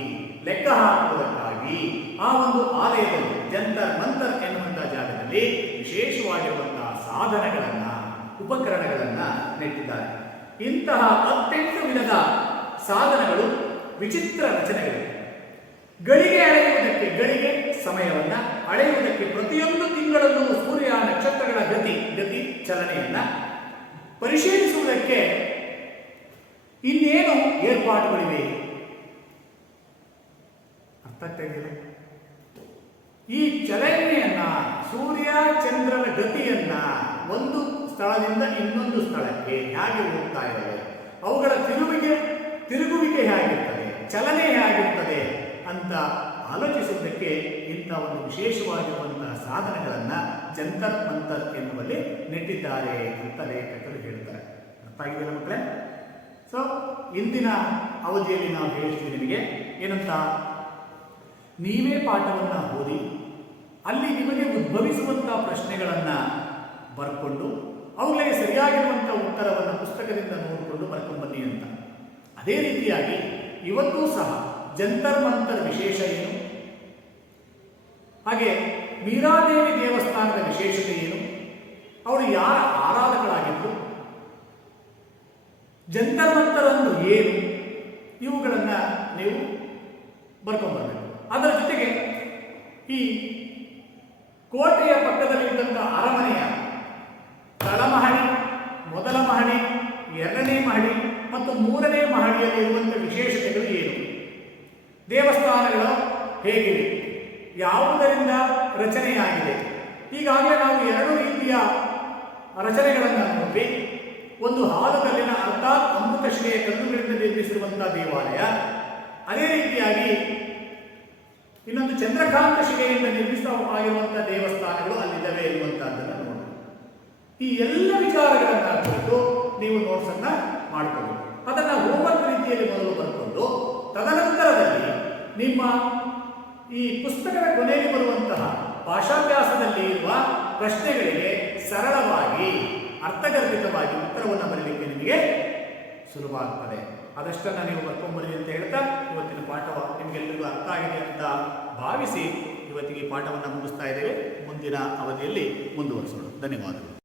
ಲೆಕ್ಕ ಹಾಕುವುದಕ್ಕಾಗಿ ಆ ಒಂದು ಆಲಯದಲ್ಲಿ, ಜಂತರ್ ಮಂತರ್ ಎನ್ನುವಂತಹ ಜಾಗದಲ್ಲಿ ಎಂಬಲ್ಲಿ ವಿಶೇಷವಾಗಿರುವಂತಹ ಸಾಧನಗಳನ್ನು, ಉಪಕರಣಗಳನ್ನು ನೆಟ್ಟಿದ್ದಾರೆ. ಇಂತಹ 18 ವಿಧದ ಸಾಧನಗಳು, ವಿಚಿತ್ರ ರಚನೆಗಳಿವೆ. ಗಳಿಗೆ ಅಳೆಯುವುದಕ್ಕೆ, ಗಳಿಗೆ ಸಮಯವನ್ನು ಅಳೆಯುವುದಕ್ಕೆ ಪ್ರತಿಯೊಂದು ತಿಂಗಳಲ್ಲೂ ಸೂರ್ಯ ನಕ್ಷತ್ರಗಳ ಗತಿ ಚಲನೆಯನ್ನ ಪರಿಶೀಲಿಸುವುದಕ್ಕೆ ಇನ್ನೇನು ಏರ್ಪಾಡುಗಳಿವೆ? ಅರ್ಥ ಆಗ್ತಾ ಇದೆಯಲ್ಲ? ಈ ಚಲನೆಯನ್ನ, ಸೂರ್ಯ ಚಂದ್ರನ ಗತಿಯನ್ನ ಒಂದು ಸ್ಥಳದಿಂದ ಇನ್ನೊಂದು ಸ್ಥಳಕ್ಕೆ ಹೇಗೆ ಹೋಗ್ತಾ ಇದ್ದಾವೆ, ಅವುಗಳ ತಿರುಗುವಿಕೆ ಹೇಗಿರ್ತದೆ, ಚಲನೆ ಹೇಗಿರ್ತದೆ ಅಂತ ಆಲೋಚಿಸುವುದಕ್ಕೆ ಇಂಥ ಒಂದು ವಿಶೇಷವಾಗಿರುವಂತಹ ಸಾಧನಗಳನ್ನು ಜಂತರ್ ಮಂತರ್ ಎನ್ನುವಲ್ಲಿ ನೆಟ್ಟಿದ್ದಾರೆ ಅಂತ ಲೇಖಕರು ಹೇಳ್ತಾರೆ. ಅರ್ಥ ಆಗಿದೆಯಲ್ಲ ಮಕ್ಕಳೇ? ಸೊ ಇಂದಿನ ಅವಧಿಯಲ್ಲಿ ನಾವು ಹೇಳ್ತೀವಿ ನಿಮಗೆ ಏನಂತ, ನೀವೇ ಪಾಠವನ್ನು ಓದಿ ಅಲ್ಲಿ ನಿಮಗೆ ಉದ್ಭವಿಸುವಂತಹ ಪ್ರಶ್ನೆಗಳನ್ನು ಬರ್ಕೊಂಡು ಅವುಗಳಿಗೆ ಸರಿಯಾಗಿರುವಂಥ ಉತ್ತರವನ್ನು ಪುಸ್ತಕದಿಂದ ನೋಡಿಕೊಂಡು ಬರ್ಕೊಂಡು ಬನ್ನಿ ಅಂತ. ಅದೇ ರೀತಿಯಾಗಿ ಇವತ್ತೂ ಸಹ ಜಂತರ್ ಮಂತರ್ ವಿಶೇಷ ಏನು, ಹಾಗೆ ಮೀರಾದೇವಿ ದೇವಸ್ಥಾನದ ವಿಶೇಷತೆ ಏನು, ಅವರು ಯಾರ ಆರಾಧಕರಾಗಿದ್ದು, ಜಂತರ್ ಮಂತರ್ ಅಂದ್ರೆ ಏನು, ಇವುಗಳನ್ನು ನೀವು ಬರ್ಕೊಂಡ್ಬರ್ಬೇಕು. ಅದರ ಜೊತೆಗೆ ಈ ಕೋಟೆಯ ಪಕ್ಕದಲ್ಲಿದ್ದಂಥ ಅರಮನೆಯ ತಳಮಹಡಿ, ಮೊದಲ ಮಹಡಿ, ಎರಡನೇ ಮಹಡಿ ಮತ್ತು ಮೂರನೇ ಮಹಡಿಯಲ್ಲಿ ಇರುವಂಥ ವಿಶೇಷತೆಗಳು ಏನು, ದೇವಸ್ಥಾನಗಳು ಹೇಗಿವೆ, ಯಾವುದರಿಂದ ರಚನೆಯಾಗಿದೆ. ಈಗಾಗಲೇ ನಾವು 2 ರೀತಿಯ ರಚನೆಗಳನ್ನು ನೋಡಿದ್ವಿ. ಒಂದು ಹಾಲುಕಲ್ಲಿನ ಅರ್ಥಾತ್ ಅಮೃತಶಿಲೆಯ ಕಲ್ಲುಗಳಿಂದ ನಿರ್ಮಿಸಿರುವಂತಹ ದೇವಾಲಯ, ಅದೇ ರೀತಿಯಾಗಿ ಇನ್ನೊಂದು ಚಂದ್ರಕಾಂತ ಶಿಲೆಯಿಂದ ನಿರ್ಮಿತವಾಗಿರುವಂತಹ ದೇವಸ್ಥಾನಗಳು ಅಲ್ಲಿದ್ದಾವೆ ಎನ್ನುವಂತಹದ್ದನ್ನು ನೋಡಿ. ಈ ಎಲ್ಲ ವಿಚಾರಗಳನ್ನು ಕುರಿತು ನೀವು ನೋಟ್ಸನ್ನ ಮಾಡಿಕೊಳ್ಳಿ. ಅದನ್ನು ಹೋಮ್ವರ್ಕ್ ರೀತಿಯಲ್ಲಿ ಮೊದಲು ಬರ್ಕೊಂಡು ತದನಂತರದಲ್ಲಿ ನಿಮ್ಮ ಈ ಪುಸ್ತಕದ ಕೊನೆಯಲ್ಲಿ ಬರುವಂತಹ ಭಾಷಾಭ್ಯಾಸದಲ್ಲಿ ಇರುವ ಪ್ರಶ್ನೆಗಳಿಗೆ ಸರಳವಾಗಿ ಅರ್ಥಗರ್ಭಿತವಾಗಿ ಉತ್ತರವನ್ನು ಬರಲಿಕ್ಕೆ ನಿಮಗೆ ಸುಲಭ ಆಗ್ತದೆ. ಅದಷ್ಟನ್ನು ನೀವು ಬರ್ಕೊಂಬರಿ ಅಂತ ಹೇಳ್ತಾ ಇವತ್ತಿನ ಪಾಠ ನಿಮಗೆಲ್ಲರಿಗೂ ಅರ್ಥ ಆಗಿದೆ ಅಂತ ಭಾವಿಸಿ ಇವತ್ತಿಗೆ ಪಾಠವನ್ನು ಮುಗಿಸ್ತಾ ಇದ್ದೇವೆ. ಮುಂದಿನ ಅವಧಿಯಲ್ಲಿ ಮುಂದುವರಿಸೋಣ. ಧನ್ಯವಾದಗಳು.